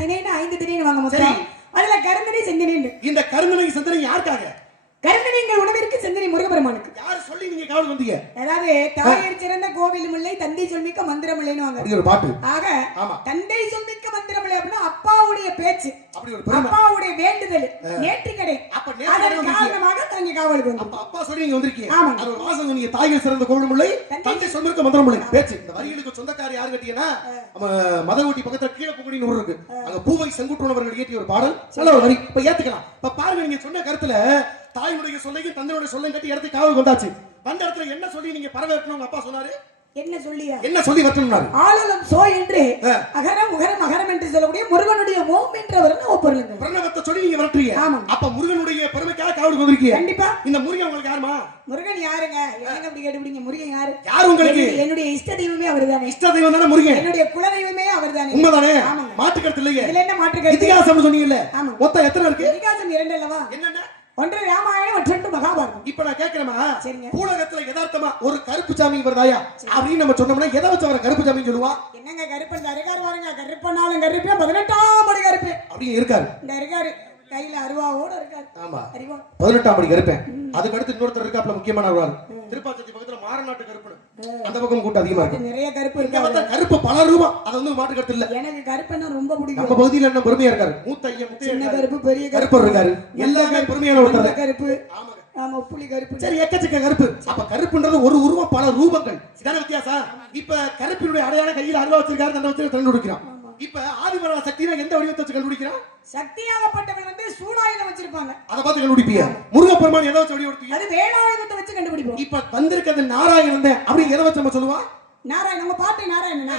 திணைன்னு 5 திணைன்னு வாங்க மொத்தம். சரி. அதுல கருந்தணி செந்தணின்னு. இந்த கருந்தணி செந்தணி யாருக்காக? கருந்தணிங்கள் உணவிற்கு செந்தணி முருகபெருமானுக்கு. யார் சொல்லி நீங்க காவல் வந்தீங்க? அதாவது தாயர் சிறந்த கோவில் முல்லை தந்தை சொல்மிக்க மந்திரமில்லைன்னு வாங்க. அப்படி ஒரு பாட்டு. ஆக ஆமா. தந்தை சொல்மிக்க மந்திரமில்லை அப்படின்னா அப்பாவுடைய பேச்சு, அப்படி ஒரு பெருமை. அப்பாவுடைய வேண்டுதல், நேர்த்திக்கடை. அப்ப நேர்த்திக்கடை அதன் காரணமாக தங்க காவலுக்கு வந்து. அப்ப அப்பா சொல்லி நீங்க வந்திருக்கீங்க. ஆமா. அது ஒரு வாசகம். நீங்க தாயர் சிறந்த கோவில் முல்லை தந்தை சொல்மிக்க மந்திரமில்லை பேச்சு. இந்த வரிகளுக்கு சொந்தக்காரர் யாரு கேட்டீங்கன்னா நம்ம மதகுட்டி பக்கத்துல கீழ புங்குடின்னு ஊர் இருக்கு. அங்க பூவை செங்குட்டுவர்கள் இயற்றிய ஒரு பாடல். நல்ல ஒரு வரி. இப்ப ஏத்துக்கலாம். இப்ப பாருங்க, நீங்க சொன்ன கருத்துல தாயினுடைய சொல்லையும் தந்தையுடைய சொல்லையும் கட்டி இடத்துக்கு காவலுக்கு வந்தாச்சு. வந்த இடத்துல என்ன சொல்லி நீங்க பரவேற்கணும் உங்க அப்பா சொன்னாரு? என்ன சொல்லியா? என்ன சொல்லி வரணும்னாரு? ஆளுலம் சோ என்று அகரம் உகரம் அகரம் என்று சொல்லக்கூடிய முருகனுடைய ஓம் என்ற வரணும் ஒப்பொருளுங்க. பிரணவத்தை சொல்லி நீங்க வரட்டுறீங்க. ஆமா. அப்ப முருகனுடைய பெருமைக்காக காவலுக்கு வந்திருக்கீங்க. கண்டிப்பா. இந்த முருகன் உங்களுக்கு யாருமா? முருகன் யாருங்க? என்னங்க அப்படி கேட்டுப்பீங்க? முருகன் யாரு? யார் உங்களுக்கு? என்னுடைய இஷ்ட தெய்வமே அவர்தானே. இஷ்ட தெய்வம் தானே முருகன்? என்னுடைய குல தெய்வமே அவர்தானே. உண்மைதானே? ஆமாங்க. மாற்று கருத்து இல்லையே. இதுல என்ன மாற்று கருத்து? இதிகாசம்னு சொன்னீங்கல்ல. ஆமா. மொத்தம் எத்தனை இருக்கு? இதிகாசம் 2 அல்லவா? என்னென்ன? ஒன்று ராமாயணம், மற்றொன்று மகாபாரதம். இப்ப நான் கேக்குறேமா, சரிங்க. பூலகத்துல யதார்த்தமா ஒரு கருப்பு சாமி வருதாயா அப்படின்னு நம்ம சொன்னோம்னா எதை வச்சு அவரை கருப்பு சாமின்னு சொல்லுவா? என்னங்க கருப்பன் இருக்காரு பாருங்க. கருப்பனாலும் கருப்பே 18ஆம் படி கருப்பே அப்படி இருக்காரு. இந்த இருக்காரு கையில அருவாவோட இருக்காரு. ஆமா. அறிவா 18ஆம் படி கருப்பேன். அதுக்கு அடுத்து இன்னொருத்தர் இருக்காப்ல முக்கியமான ஒரு ஆள். திருப்பாச்சி பக்கத்துல மாரநாட்டு கருப்பு. அந்த பக்கம் கூட்டம் அதிகமா இருக்கு. நிறைய கருப்பு இங்க இருக்கு. வந்து கருப்பு பல ரூபம். அது வந்து மாற்று கருத்து இல்ல. எனக்கு கருப்பன்னா ரொம்ப பிடிக்கும். நம்ம பகுதியில என்ன பெருமையா இருக்காரு. மூத்த ஐயா முத்தையா சின்ன கருப்பு, பெரிய கருப்பு இருக்காரு. எல்லாமே பெருமையான ஒருத்தர். கருப்பு. ஆமாங்க. ஆமா, புலி கருப்பு. சரி, எக்கச்சக்க கருப்பு. அப்ப கருப்புன்றது ஒரு உருவம் பல ரூபங்கள். இதான வித்தியாசம். இப்ப கருப்பினுடைய அடையாள கையில அருவா வச்சிருக்காரு, தண்டை வச்சு கண்டுபிடிக்கிறான். இப்ப ஆதிபரா சக்தினா எந்த வடிவத்தை வச்சு கண்டுபிடிக்கிறான்? சக்தியாகப்பட்டவன் வந்து சூடாயுதம் வச்சிருப்பாங்க. அதை பார்த்து கண்டுபிடிப்பீங்க. முருகப்பெருமான் எதை வச்சு வடிவெடுப்பீங்க? அது வேலாயுதத்தை வச்சு கண்டுபிடிப்போம். இப்ப வந்திருக்கிறது நாராயணன் தான். அப்படி எதை வச்சு நம்ம சொல்லுவோம்? நாராயணன். நம்ம பாட்டு நாராயணனா?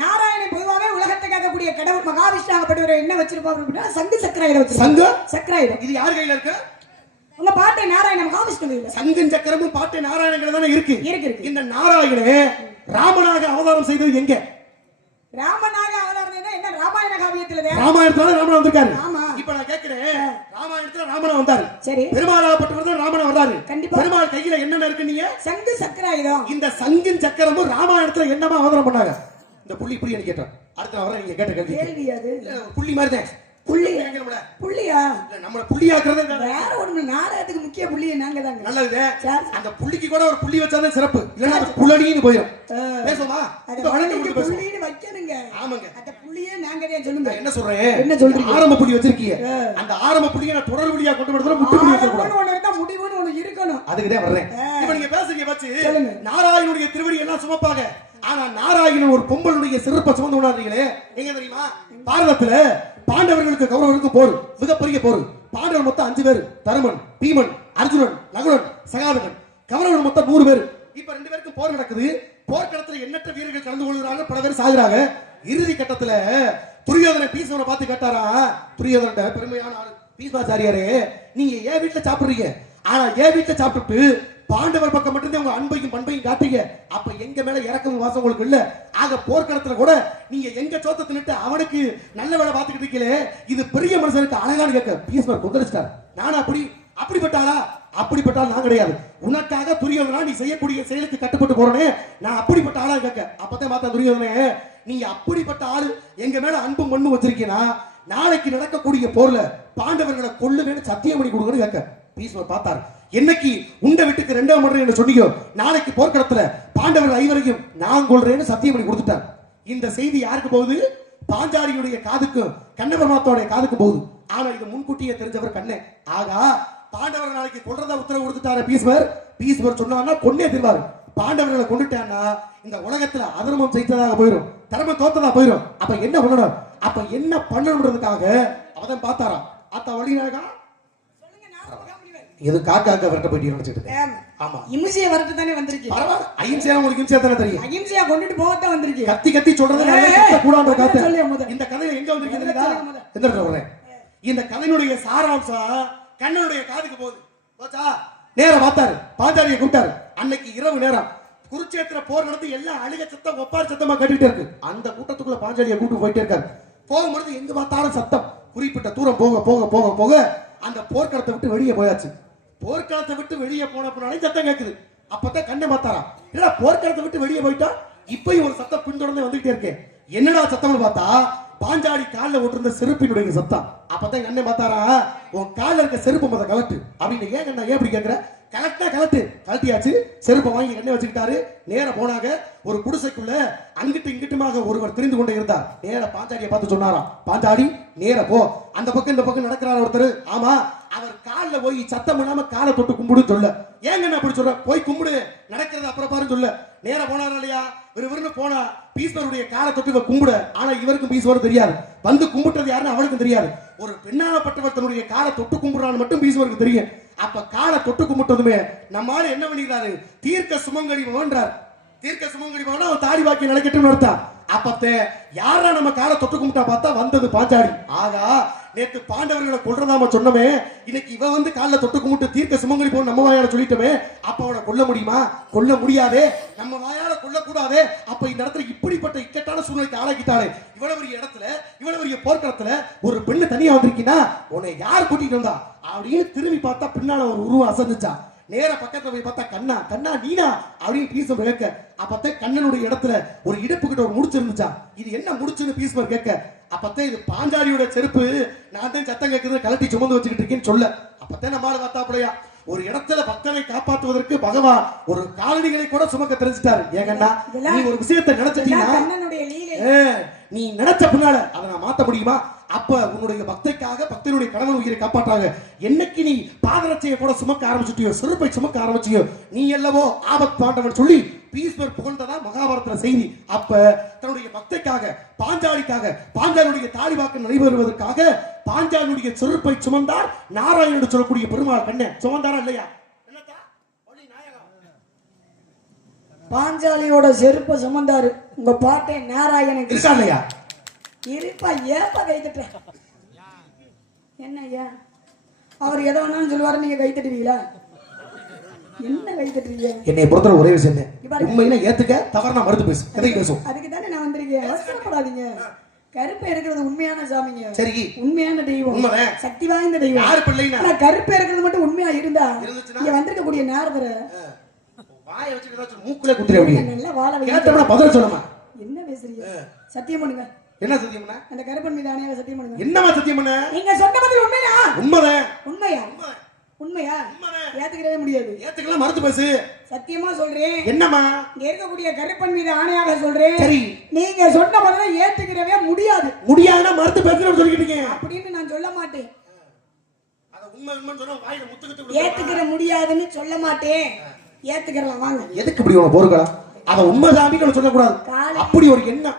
நாராயணன் பொதுவாகவே உலகத்தை காக்கக்கூடிய கடவுள் மகாவிஷ்ணுவாகப்பட்டவர் என்ன வச்சிருப்பாங்க அப்படின்னா சங்கு சக்கராயுதம் வச்சிருப்பாங்க. சங்கு சக்கராயுதம். இது யார் கையில இருக்கு? உங்க பாட்டு நாராயணன் மகாவிஷ்ணு கையில. சங்கும் சக்கரமும் பாட்டு நாராயணன் தானே இருக்கு. இருக்கு. இந்த நாராயணனே ராமனாக அவதாரம் செய்தது எங்க? ராமனாக அவதாரம் என்ன ராமாயண காவியத்துல? ராமாயணத்துல ராமன் வந்திருக்காரு. ஆமா. இப்ப நான் கேக்குறேன், ராமாயணத்துல ராமனா வந்தாரு. சரி. பெருமாளாகப்பட்டவர் தான் ராமனா வர்றாரு. கண்டிப்பா. பெருமாள் கையில என்னென்ன இருக்கு? நீங்க சங்கு சக்கராயுதம். இந்த சங்கின் சக்கரமும் ராமாயணத்துல என்னமா அவதாரம் பண்ணாங்க? இந்த புள்ளி புள்ளி எனக்கு கேட்டேன். அடுத்து வர நீங்க கேட்ட கேள்வி அது. புள்ளி மாதிரி தான். புள்ளி புள்ளியா? நம்மள புள்ளியாக்குறதே வேற ஒண்ணு. நாடகத்துக்கு முக்கிய புள்ளி நாங்க தாங்க. நல்லது. அந்த புள்ளிக்கு கூட ஒரு புள்ளி வச்சாதான் சிறப்பு. இல்லன்னா அது புள்ளடின்னு போயிடும். பேசுமா? இப்ப வணக்கம் புள்ளின்னு வைக்கணுங்க. ஆமாங்க. அந்த புள்ளியே நாங்க தான். சொல்லுங்க. என்ன சொல்றேன்? என்ன சொல்றீங்க? ஆரம்ப புள்ளி வச்சிருக்கீங்க. அந்த ஆரம்ப புள்ளியை நான் தொடர் புள்ளியா கொண்டு வரதுல முட்டு புள்ளி வச்சிருக்கோம். ஒண்ணு இருந்தா முடிவுன்னு ஒண்ணு இருக்கணும். அதுக்கு தான் வர்றேன். இப்போ நீங்க பேசுறீங்க வச்சு நாராயணனுடைய திருவடி எல்லாம் சுமப்பாங்க. ஆனா நாராயணன் ஒரு பொம்பளுடைய சிறப்பை சுமந்து உணர்றீங்களே எங்க தெரியுமா? பாரதத்துல பாண்டவர்களுக்கு கௌரவர்களுக்கு போர், மிகப்பெரிய போர். பாண்டவர் மொத்தம் 5 பேர். தருமன், பீமன், அர்ஜுனன், நகுலன், சகாதகன். கௌரவர்கள் மொத்தம் 100 பேர். இப்ப 2 பேருக்கு போர் நடக்குது. போர்க்களத்துல எண்ணற்ற வீரர்கள் கலந்து கொள்கிறாங்க. பல பேர் சாகுறாங்க. இறுதி கட்டத்துல துரியோதனை பீஷ்மனை பார்த்து கேட்டாரா, துரியோதன பெருமையான ஆளு பீஷ்மாச்சாரியாரே, நீங்க ஏன் வீட்டுல சாப்பிடுறீங்க? ஆனா ஏன் வீட்டுல சாப்பிட்டு பாண்டவர் பக்கம் மட்டும்தான் உங்க அன்பையும் பண்பையும் காட்டுங்க. அப்ப எங்க மேல இறக்கம் வாசம் உங்களுக்கு இல்ல. ஆக போர்க்களத்துல கூட நீங்க எங்க சோத்த தின்னுட்டு அவனுக்கு நல்ல வேலை பார்த்துக்கிட்டு இருக்கீங்களே, இது பெரிய மனுஷனுக்கு அழகான கேட்க பீஷ்மர் கொந்தளிச்சிட்டார். நானும் அப்படிப்பட்டாளா? அப்படிப்பட்டால் நான் கிடையாது. உனக்காக துரியோதனா நீ செய்யக்கூடிய செயலுக்கு கட்டுப்பட்டு போறனே, நான் அப்படிப்பட்ட ஆளா கேட்க. அப்பதான் பார்த்தா துரியோதனே, நீங்க அப்படிப்பட்ட ஆளு எங்க மேல அன்பும் மண்ணும் வச்சிருக்கீங்கன்னா நாளைக்கு நடக்கக்கூடிய போர்ல பாண்டவர்களை கொல்லுங்கன்னு சத்தியம் பண்ணி கொடுங்கன்னு கேட்க. பீஷ்மர் பார்த்தார். என்னைக்கு உண்ட வீட்டுக்கு 2ஆம் முறை என்ன சொன்னீங்க, நாளைக்கு போர்க்களத்துல பாண்டவர்கள் 5 நான் கொள்றேன்னு சத்தியம் பண்ணி கொடுத்துட்டார். இந்த செய்தி யாருக்கு போகுது? பாஞ்சாலியுடைய காதுக்கும் கண்ணபெருமாத்தோட காதுக்கு போகுது. ஆனா இது முன்கூட்டியே தெரிஞ்சவர் கண்ணே. ஆகா, பாண்டவர் நாளைக்கு கொல்றதா உத்தரவு கொடுத்துட்டாரு பீஷ்மர். பீஷ்மர் சொன்னான்னா கொன்னே திருவாரு. பாண்டவர்களை கொண்டுட்டான்னா இந்த உலகத்துல அதர்மம் செய்ததாக போயிடும், தர்மம் தோத்ததா போயிடும். அப்ப என்ன பண்ணணும்? அப்ப என்ன பண்ணணும்ன்றதுக்காக அவதான் பார்த்தாராம். அத்த வழிநாயகா எது காக்காக்க வரட்ட போயிட்டு நினைச்சிட்டு. ஆமா, இம்சைய வரட்டு தானே வந்திருக்கு. பரவாயில்ல, அகிம்சையா உங்களுக்கு இம்சையா தானே தெரியும். அகிம்சையா கொண்டுட்டு போகத்தான் வந்திருக்கு. கத்தி கத்தி சொல்றது கூடாத கதை. சொல்லுங்க. இந்த கதை எங்க வந்திருக்கு தெரியுதா? எந்த சொல்றேன். இந்த கதையினுடைய சாராம்சம் கண்ணனுடைய காதுக்கு போகுது. போச்சா? நேரா பார்த்தாரு, பாஞ்சாலியை கூப்பிட்டாரு. அன்னைக்கு இரவு நேரம் குருச்சேத்திர போர் நடந்து எல்லாம் அழுக சத்தம் ஒப்பார் சத்தமா கட்டிட்டு இருக்கு. அந்த கூட்டத்துக்குள்ள பாஞ்சாலியை கூட்டு போயிட்டே இருக்காரு. போகும்பொழுது எங்க பார்த்தாலும் சத்தம். குறிப்பிட்ட தூரம் போக போக போக போக அந்த போர்க்களத்தை விட்டு வெளியே போயாச்சு. போர்க்களத்தை விட்டு வெளியே போன பின்னாலே சத்தம் கேட்குது. அப்பதான் கண்ணை மாத்தாரா, இல்ல போர்க்களத்தை விட்டு வெளியே போயிட்டா இப்பயும் ஒரு சத்தம் பின்தொடர்ந்து வந்துகிட்டே இருக்கேன். என்னடா சத்தம்னு பார்த்தா பாஞ்சாலி காலில் ஓட்டிருந்த செருப்பினுடைய சத்தம். அப்பதான் எங்க அண்ணன் பார்த்தாரா, உன் காலில் இருக்க செருப்பு மொத்த கலட்டு அப்படின்னு. ஏன் அண்ணா ஏன் இப்படி கேட்கிற? கலட்டியாச்சு. செருப்பை வாங்கி கண்ணை வச்சுக்கிட்டாரு. நேர போனாங்க ஒரு குடிசைக்குள்ள. அங்கிட்டு இங்கிட்டுமாக ஒருவர் தெரிந்து கொண்டே இருந்தார். நேர பாஞ்சாலியை பார்த்து சொன்னாராம், பாஞ்சாலி நேர போ, அந்த பக்கம் இந்த பக்கம் நடக்கிறார் ஒருத்தர். ஆமா, அவர் காலில் போய் சத்தம் இல்லாம காலை தொட்டு கும்பிடுன்னு சொல்ல. ஏங்க அப்படி சொல்ற? போய் கும்பிடு, நடக்கிறது அப்புறம் பாருன்னு சொல்ல. நேர போனார் இல்லையா, விறுவிறுன்னு போனா பீஸ்வருடைய காலை தொட்டு இவ கும்பிட. ஆனா இவருக்கும் பீஸ்வரும் தெரியாது, வந்து கும்பிட்டது யாருன்னு அவளுக்கும் தெரியாது. ஒரு பெண்ணாகப்பட்டவர் தன்னுடைய காலை தொட்டு கும்பிடுறான்னு மட்டும் பீஸ்வருக்கு தெரியும். அப்ப காலை தொட்டு கும்பிட்டதுமே நம்மால என்ன பண்ணிக்கிறாரு, தீர்க்க சுமங்கடி மகன்றார். தீர்க்க சுமங்கடி மகன் அவன் தாடி வாக்கி நடக்கட்டும்னு நடத்தா. அப்பத்தே யாரா நம்ம காலை தொட்டு கும்பிட்டா பார்த்தா வந்தது பாஞ்சாலி. ஆகா, நேற்று பாண்டவர்களை கொல்றதாம சொன்னமே, இன்னைக்கு இவ வந்து காலில் தொட்டு கும்பிட்டு தீர்க்க சுமங்கலி போன நம்ம வாயால சொல்லிட்டோமே, அப்ப அவனை கொல்ல முடியுமா? கொல்ல முடியாதே, நம்ம வாயால கொல்ல கூடாதே. அப்ப இந்த இடத்துல இப்படிப்பட்ட இக்கட்டான சூழ்நிலைக்கு ஆளாக்கிட்டாலே, இவ்வளவு பெரிய இடத்துல இவ்வளவு பெரிய போர்க்களத்துல ஒரு பெண்ணு தனியா வந்திருக்கீங்கன்னா உன்னை யார் கூட்டிட்டு வந்தா அப்படின்னு திரும்பி பார்த்தா பின்னால ஒரு உருவம் அசந்துச்சா. நேர பக்கத்துல போய் பார்த்தா கண்ணா கண்ணா நீனா அப்படின்னு பீஸ்வர் கேட்க. அப்பத்தான் கண்ணனுடைய இடத்துல ஒரு இடுப்பு கிட்ட ஒரு முடிச்சு இருந்துச்சா. இது என்ன முடிச்சுன்னு பீஸ்வர் கேட்க. அப்பத்தான் இது பாஞ்சாலியோட செருப்பு, நான் தான் சத்தம் கேட்கறது கலட்டி சுமந்து வச்சுக்கிட்டு இருக்கேன்னு சொல்ல. அப்பத்தான் நம்மளால பார்த்தாப்படையா, ஒரு இடத்துல பக்தனை காப்பாற்றுவதற்கு பகவான் ஒரு காலடிகளை கூட சுமக்க தெரிஞ்சிட்டாரு. ஏங்கண்ணா, நீ ஒரு விஷயத்தை நினைச்சிட்டீங்கன்னா, நீ நினைச்ச பின்னால அதை நான் மாத்த முடியுமா? அப்ப உன்னுடைய பக்தைக்காக பக்தனுடைய கணவன் உயிரை காப்பாற்றாங்க. என்னைக்கு நீ பாதரட்சையை கூட சுமக்க ஆரம்பிச்சுட்டியோ, செருப்பை சுமக்க ஆரம்பிச்சியோ, நீ அல்லவோ ஆபத் பாண்டவன் சொல்லி பீஸ்வர் புகழ்ந்ததா மகாபாரத செய்தி. அப்ப தன்னுடைய பக்தைக்காக பாஞ்சாலிக்காக பாஞ்சாலியுடைய தாலிவாக்கு நடைபெறுவதற்காக பாஞ்சாலியுடைய செருப்பை சுமந்தார் நாராயணன் சொல்லக்கூடிய பெருமாள். கண்ணே சுமந்தாரா இல்லையா? பாஞ்சாலியோட செருப்பை சுமந்தாரு உங்க பாட்டை நாராயணன் இருக்கா இல்லையா? இருப்பா, ஏப்பா கை தட்டுற? என்ன ஐயா, அவர் எதை வேணாலும் சொல்லுவாரு, நீங்க கை தட்டுவீங்களா? என்ன கை தட்டுறீங்க? என்னை பொறுத்தவரை ஒரே விஷயம், உண்மையில ஏத்துக்க, தவறுனா மறுத்து பேசு, எதை பேசும். அதுக்கு தானே நான் வந்திருக்கேன், அவசரப்படாதீங்க. கருப்பை இருக்கிறது உண்மையான சாமிங்க, சரி, உண்மையான தெய்வம், சக்தி வாய்ந்த தெய்வம். யாரு பிள்ளைனா கருப்பை இருக்கிறது மட்டும் உண்மையா இருந்தா இங்க வந்திருக்கக்கூடிய நாரதரை வாயை வச்சுட்டு ஏதாச்சும் மூக்குல குத்துற அப்படியே நல்லா வாழ கேட்டவன பதில் சொல்லுமா. என்ன பேசுறீங்க? சத்தியம் பண்ணுங்க. என்ன சத்தியம் பண்ண? அந்த கருப்பன் மீது ஆணையாக சத்தியம் பண்ணுங்க. என்னமா சத்தியம் பண்ண? நீங்க சொன்ன பதில் உண்மையா? உண்மைதான். உண்மையா? உண்மையா? ஏத்துக்கவே முடியாது. ஏத்துக்கலாம், மறுத்து பேசு. சத்தியமா சொல்றேன். என்னமா? இங்க இருக்கக்கூடிய கருப்பன் மீது ஆணையாக சொல்றேன். சரி, நீங்க சொன்ன பதிலை ஏத்துக்கவே முடியாது. முடியாதுன்னா மறுத்து பேசுறேன்னு சொல்லிட்டு இருக்கீங்க. அப்படின்னு நான் சொல்ல மாட்டேன். அத உண்மை உண்மைன்னு சொன்னா வாயில முத்துக்கிட்டு ஏத்துக்கிற முடியாதுன்னு சொல்ல மாட்டேன். ஏத்துக்கலாம் வாங்க. எதுக்கு இப்படி உன போறா? அத உண்மை சாமின்னு சொல்ல கூடாது. அப்படி ஒரு எண்ணம்.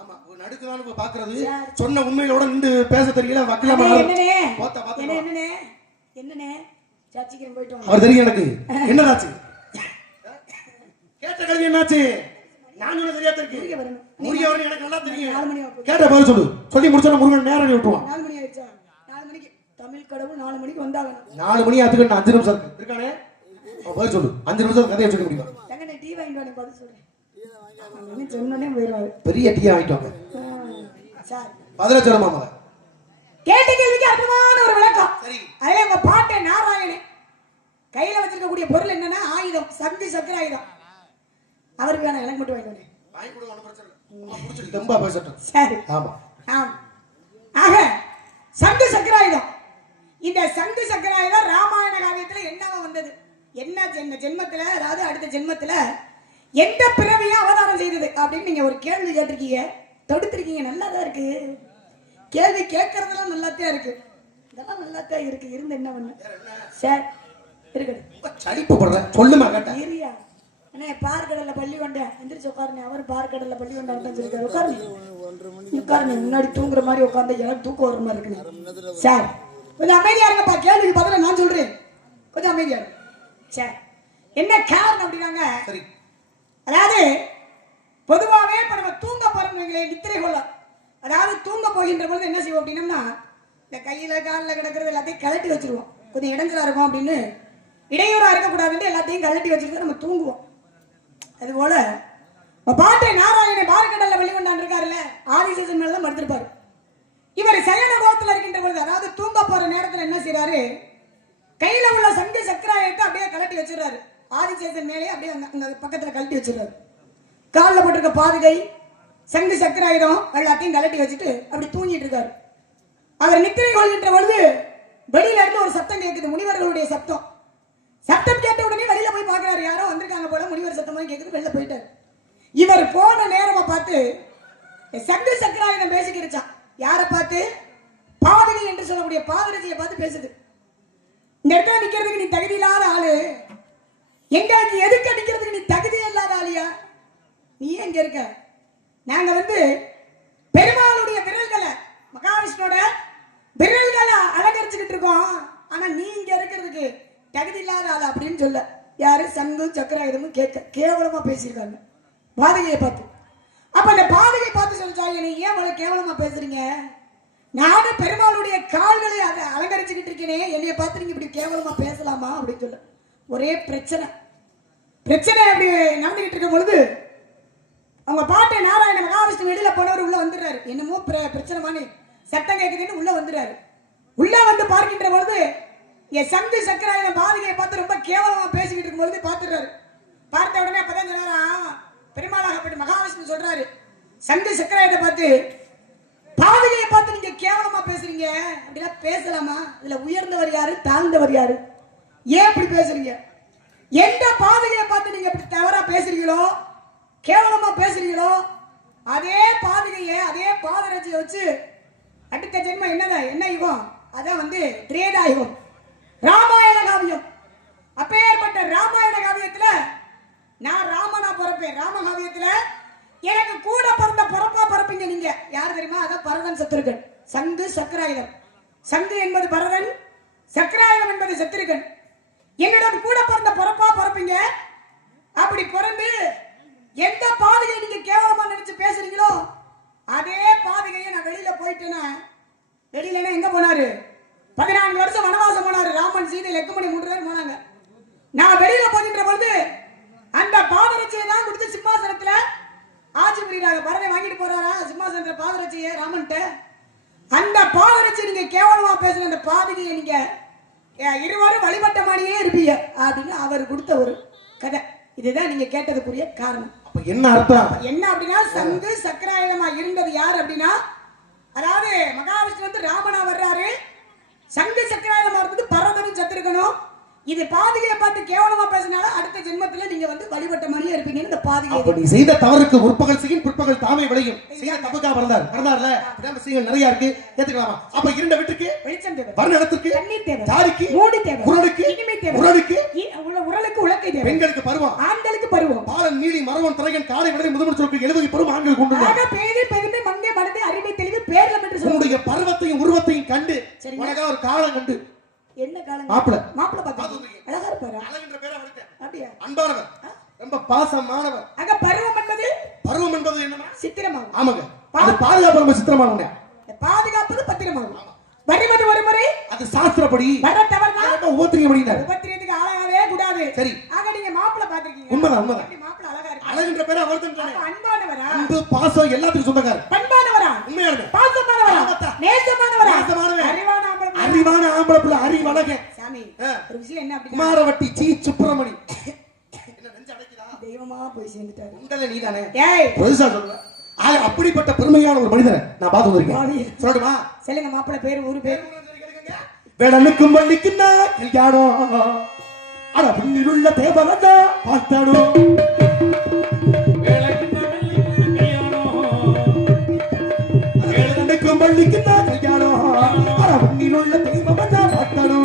ஆமா, ஒரு நடுக்குதானு பாக்குறது. சொன்ன உண்மையோட நின்று பேச தெரியல, வக்கலமா. என்னனே என்னனே என்னனே சச்சிக்கிறேன் போய்ட்டோம். அவர் தெரியும் எனக்கு. என்னதாச்சு? கேட்ட கேள்வி என்னாச்சு? நான் சொன்ன சரியா இருக்கு. முருகன் வரணும் எனக்கு நல்லா தெரியும். 4 மணி கேட்ட பதில் சொல்லு. சொல்லி முடிச்சா முருகன் நேரா விட்டுவான். 4 மணி ஆயிடுச்சா? 4 மணிக்கு தமிழ் கடவுள் 4 மணிக்கு வந்தாங்க. 4 மணி ஆத்துக்கு 5 நிமிஷம் இருக்கு. இருக்கானே? பதில் சொல்லு. 5 நிமிஷம் கதையை சொல்லி முடியும். எங்க டீ வாங்கிட்டு வந்து பதில் சொல்றேன். என்ன சொன்னனே போயிராரு. பெரிய டீ வாங்கிட்டு வாங்க. சார் பதில சொல்ல மாமா. கேட்ட கேள்விக்கு அற்புதமான ஒரு விளக்கம். சரி. அதே உங்க பாட்டை நாராயணன் கையில வச்சிருக்க கூடிய பொருள் என்னன்னா ஆயுதம், சக்தி சக்கர ஆயுதம். அவருக்கு வேணா, எனக்கு மட்டும் வாங்கிட்டு வாங்கி கொடுங்க, ஒண்ணும் பிரச்சனை இல்ல. அம்மா புடிச்சிட்டு தெம்பா பேசட்டும். சரி. ஆமா. ஆக சங்கு சக்கராயுதம். இந்த சங்கு சக்கராயுதம் ராமாயண காவியத்துல என்னவா வந்தது? என்ன ஜென்மத்துல, அதாவது அடுத்த ஜென்மத்துல எந்த பிறவியா அவதாரம் செய்தது அப்படின்னு நீங்க ஒரு கேள்வி கேட்டிருக்கீங்க, தொடுத்திருக்கீங்க. நல்லா தான் இருக்கு, கேள்வி கேட்கறதெல்லாம் நல்லாத்தான் இருக்கு, இதெல்லாம் நல்லாத்தான் இருக்கு. இருந்து என்ன பண்ண சார் இருக்கட்டும். சலிப்பு படுற சொல்லுமா கேட்டா ஏரியா அண்ணே, பார்க்கடல்ல பள்ளி வந்தேன் எந்திரிச்சு உட்காருங்க. அவர் பார்க்கடல்ல பள்ளி வந்தான்னு சொல்லிருக்காரு. உட்காருங்க, முன்னாடி தூங்குற மாதிரி உட்கார்ந்து எனக்கு தூக்கம் வர மாதிரி இருக்கு. சார் கொஞ்சம் அமைதியா இருங்கப்பா, கேள்விக்கு பதில நான் சொல்றேன், கொஞ்சம் அமைதியா இருக்கு. சார் என்ன காரணம் அப்படின்னாங்க, அதாவது பொதுவாகவே இப்ப நம்ம தூங்க போறவங்களே நித்திரை கொள்ளலாம். அதாவது தூங்க போகின்ற பொழுது என்ன செய்வோம் அப்படின்னா, இந்த கையில காலில் கிடக்கிறது எல்லாத்தையும் கலட்டி வச்சிருவோம். கொஞ்சம் இடைஞ்சலா இருக்கும் அப்படின்னு, இடையூறா இருக்கக்கூடாதுன்னு எல்லாத்தையும் கலட்டி வச்சுட்டு நம்ம தூங்குவோம். அதுபோல பாட்டை நாராயணன் பார்க்கடல்ல வெளிவண்டான் இருக்காருல்ல, ஆதிசேஷன் மேலதான் படுத்திருப்பாரு. இவர் சயன கோலத்துல இருக்கின்ற பொழுது, அதாவது தூங்க போற நேரத்துல என்ன செய்யறாரு, கையில உள்ள சங்கு சக்கராயத்தை அப்படியே கலட்டி வச்சிடறாரு. ஆதிசேஷன் மேலே அப்படியே அந்த பக்கத்துல கழட்டி வச்சிடறாரு. காலில் போட்டிருக்க பாதுகை, சங்கு சக்கராயுதம் எல்லாத்தையும் கலட்டி வச்சுட்டு அப்படி தூங்கிட்டு இருக்காரு. அவர் நித்திரை கொள்கின்ற பொழுது வெளியில இருந்து ஒரு சத்தம் கேட்குது, முனிவர்களுடைய சத்தம். சத்தம் கேட்ட உடனே வெளியில போய் பாக்குறாரு, யாரோ வந்திருக்காங்க போல, முனிவர் சத்தமா கேட்குது. வெளில போயிட்டாரு. இவர் போன நேரமா பார்த்து சங்கு சக்கராயுதம் பேசிக்கிருச்சான். யாரை பார்த்து? பாதகை என்று சொல்லக்கூடிய பாதரசியை பார்த்து பேசுது. இந்த இடத்துல நிக்கிறதுக்கு நீ தகுதி இல்லாத ஆளு, எங்களுக்கு எதுக்கு நிக்கிறதுக்கு நீ தகுதி இல்லாத ஆளியா, நீ எங்க இருக்க? நாங்க வந்து பெருமாளுடைய விரல்களை, மகாவிஷ்ணுவோட விரல்களை அலங்கரிச்சுக்கிட்டு இருக்கோம். ஆனா நீ இங்க இருக்கிறதுக்கு தகுதி இல்லாத ஆளு அப்படின்னு சொல்ல. யாரு? சங்கு சக்கராயுதமும் கேவலமா பேசியிருக்காங்க பாதகையை பார்த்து. அப்ப அந்த பாதகை பார்த்து சொல்லிச்சா, நீ ஏன் அவ்வளவு கேவலமா பேசுறீங்க? நானும் பெருமாளுடைய கால்களை அதை அலங்கரிச்சுக்கிட்டு இருக்கேனே, என்னைய பார்த்து நீங்க இப்படி கேவலமா பேசலாமா அப்படின்னு சொல்ல. ஒரே பிரச்சனை அப்படி நடந்துகிட்டு இருக்கும் பொழுது அவங்க பாட்டை நாராயண மகாவிஷ்ணு வெளியில போனவர் உள்ள வந்துடுறாரு. என்னமோ பிரச்சனைமானு சட்டம் கேட்குதுன்னு உள்ள வந்துடுறாரு. உள்ள வந்து பார்க்கின்ற பொழுது என் சங்கு சக்கராயுதம் பாதகையை பார்த்து ரொம்ப கேவலமா பேசிக்கிட்டு இருக்கும் பொழுது பார்த்துடுறாரு. பார்த்த உடனே அப்பதான் சொன்னாரா, பெருமாளாகப்பட்ட மகாவிஷ்ணு சொல்றாரு, சங்கு சக்கராயுதத்தை பார்த்து, பாதகையை பார்த்து நீங்க கேவலமா பேசுறீங்க, அப்படின்னா பேசலாமா? இதுல உயர்ந்தவர் யாரு, தாழ்ந்தவர் யாரு? ஏன் இப்படி பேசுறீங்க? எந்த பாதகையை பார்த்து நீங்க இப்படி தவறா பேசுறீங்களோ, கேவலமா பேசுறீங்களோ, அதே பாதகையை, அதே பாதரட்சியை வச்சு அடுத்த ஜென்மம் என்ன யுகம்? அதான் வந்து திரேதா யுகம், ராமாயண காவியம். அப்பேற்பட்ட ராமாயண காவியத்துல நான் ராமனா பிறப்பேன். ராமகாவியத்துல எனக்கு கூட பிறந்த பிறப்பா பிறப்பீங்க நீங்க. யார் தெரியுமா? அதான் பரதன் சத்ருகன். சங்கு சக்கராயுதம். சங்கு என்பது பரதன், சக்கராயுதம் என்பது சத்ருகன். என்னோட கூட பிறந்த பிறப்பா பிறப்பீங்க. அப்படி பிறந்து எந்த பாதையை நீங்க கேவலமா நினைச்சு பேசுறீங்களோ, அதே பாதையை நான் வெளியில போயிட்டேன்னா, வெளியில எங்க போனாரு? 14 வருஷம் வனவாசம் போனாரு. ராமன், சீதை, லக்குமணி 3 பேர் போனாங்க. நான் வெளியில போகின்ற பொழுது அந்த பாதரட்சியை தான் கொடுத்து சிம்மாசனத்துல ஆட்சி புரியுறாங்க. பரதை வாங்கிட்டு போறாரா சிம்மாசனத்துல பாதரட்சியை ராமன்ட்ட. அந்த பாதரட்சி நீங்க கேவலமா பேசுற அந்த பாதகையை நீங்க இருவரும் வழிபட்ட மாதிரியே இருப்பீங்க அப்படின்னு அவர் கொடுத்த ஒரு கதை. இதுதான் நீங்க கேட்டதுக்குரிய காரணம். அப்ப என்ன அர்த்தம்? என்ன அப்படின்னா, சங்கு சக்கராயுதமா இருந்தது யார் அப்படின்னா, அதாவது மகாவிஷ்ணு வந்து ராமனா வர்றாரு. சங்கு சக்கராயுதமா இருந்தது பரதனும் சத்ருகனும். இது பாதகையை பார்த்து கேவலமா பேசினால அடுத்த ஜென்மத்துல நீங்க வந்து வழிபட்ட மாதிரியே இருப்பீங்க. இந்த பாதகை நீ செய்த தவறுக்கு முற்பகல் செய்யும் பிற்பகல் தாமே விளையும். செய்த தப்புக்கா பிறந்தார்ல அப்படியே விஷயங்கள் நிறைய இருக்கு, ஏத்துக்கலாமா? அப்ப இருண்ட வீட்டுக்கு வெளிச்சம் தேவை, வர்ணனத்துக்கு தண்ணீர் தேவை, ஜாதிக்கு மூடி தேவை, குரலுக்கு இனிமை தேவை, உரலுக்கு உலக்கை தேவை, பெண்களுக்கு பருவம், ஆண்களுக்கு பருவம், பாலன் நீலி மரவன் திரையன் காலை விடை முதுமன் சொல்லுக்கு 70 பருவம் ஆண்கள் கொண்டு வந்தாங்க. பேரு பெருமை மங்கை மனது அறிவை தெளிவு பேர்ல என்று சொல்லுடைய பருவத்தையும் உருவத்தையும் கண்டு உனக்கா ஒரு காலம் கண்டு என்ன காலம்? மாப்பிள பாத்து அழகா இருப்பாரு. அழகுன்ற பேரை வளர்த்தேன். அப்படியே அன்பானவர், ரொம்ப பாசமானவர். அங்க பருவம் என்பது என்னன்னா சித்திரமாகும். ஆமாங்க, அது பாதுகாப்பு ரொம்ப சித்திரமாகுங்க. பாதுகாப்பது பத்திரமாகும். வருவது ஒரு முறை அது சாஸ்திரப்படி வர தவறுனா உபத்திரியம் அப்படினாரு. உபத்திரியத்துக்கு ஆளாகவே கூடாது. சரி, ஆக நீங்க மாப்பிள பாத்துக்கீங்க. உண்மைதான். மாப்பிள அழகா இருக்கு. அழகுன்ற பேரை வளர்த்தேன். அன்பானவரா, அன்பு பாசம் எல்லாத்துக்கும் சொந்தக்காரர். பண்பானவரா, உண்மையானவர், பாசமானவரா, நேசமானவரா, அறிவான ஆம்பளை பிள்ளை, அறிவழக சாமி. ஒரு விஷயம் என்ன அப்படின்னா, குமாரவட்டி சி சுப்பிரமணி என்ன நெஞ்ச அடைக்குதா? தெய்வமா போய் சேர்ந்துட்டாரு. உண்டல நீதானே? ஏய் புதுசா சொல்லுங்க. அப்படிப்பட்ட பெருமையான ஒரு மனிதரை நான் பார்த்து வந்திருக்கேன். சொல்லட்டுமா? சொல்லுங்க. மாப்பிளை பேரு, ஊரு பேரு? வேடனுக்கும் வள்ளிக்கும் கல்யாணம், அட பின்னில் உள்ள தேவலதா பார்த்தானோ. வேடனுக்கும் வள்ளிக்கும் கல்யாணம், அட பின்னில் உள்ள தெய்வலதா பார்த்தானோ.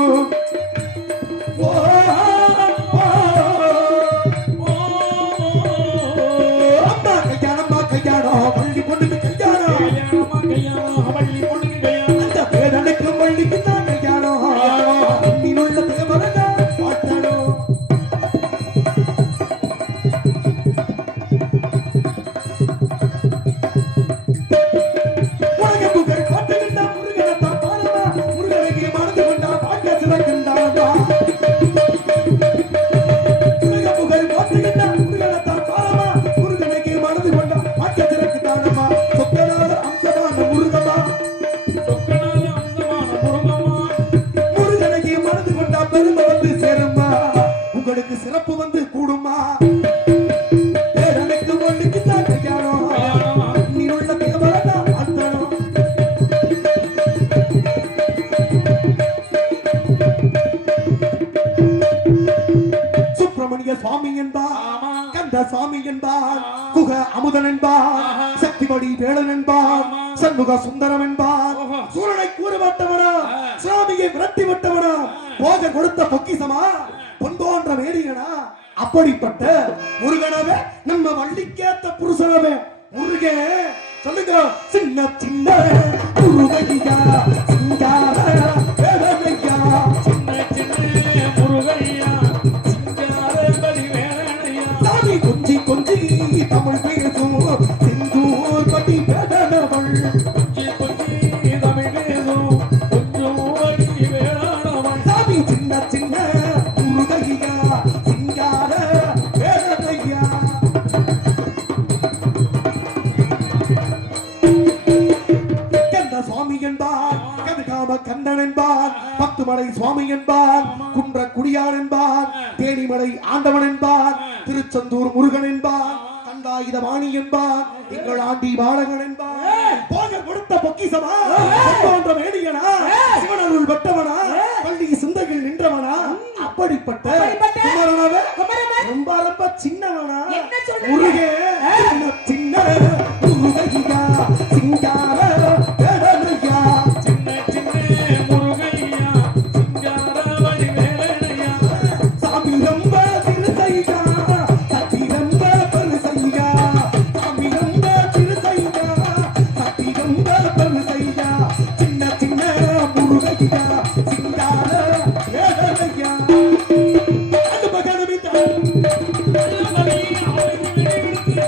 சிறப்பு வந்து கூடுமா? சுவாமி என்பார் ஆமா. கந்த சுவாமி என்பார் குக அமுதன் என்பார் சக்திபடி வேலன் என்பார் சண்முக சுந்தரம் என்பார் சூரனை கூறுபட்டவனா சுவாமியை விரட்டி விட்டவனா போக கொடுத்த பொக்கிசமா பொன் போன்ற வேடியனா அப்படிப்பட்ட முருகனவே நம்ம வள்ளிக்கேத்த புருஷனவே முருகே சொல்லுங்க சின்ன சின்ன முருகையா சிங்கார வேலனையா சின்ன சின்ன முருகையா சிங்கார பலி வேலனையா சாமி கொஞ்சி கொஞ்சி தமிழ் பேசும் சிந்தூர் பதி வேடனவள் கொஞ்சி கொஞ்சி தமிழ் பேசும் கொஞ்சம் வழி வேளாணவன் சாமி சின்ன சின்ன முருகையா சிங்கார வேலனையா கந்த சுவாமி என்பார் கதிகாம கந்தன் என்பார் பத்துமலை சுவாமி என்பார் குன்ற குடியார் என்பார் தேனிமலை ஆண்டவன் என்பார் திருச்செந்தூர் முருகன் என்பார் கண்டாயுதவாணி என்பார் எங்கள் ஆண்டி பாலகன் என்பார் போக கொடுத்த பொக்கிசமா போன்ற வேடியனா சிவனருள் பெற்றவனா பள்ளி சிந்தையில் நின்றவனா அப்படிப்பட்ட குமரனவே ரொம்ப ரொம்ப சின்னவனா என்ன சொல்றீங்க? முருகே சின்ன முருகையா சிங்கார வேடனையா சின்ன சின்ன முருகையா சிங்கார வழி வேலனையா சாமி ரொம்ப திருசையா சக்தி ரொம்ப பெருசையா சாமி ரொம்ப திருசையா சக்தி ரொம்ப பெருசையா சின்ன சின்ன முருகையா சிங்கார வேடனையா அந்த மகனமித்த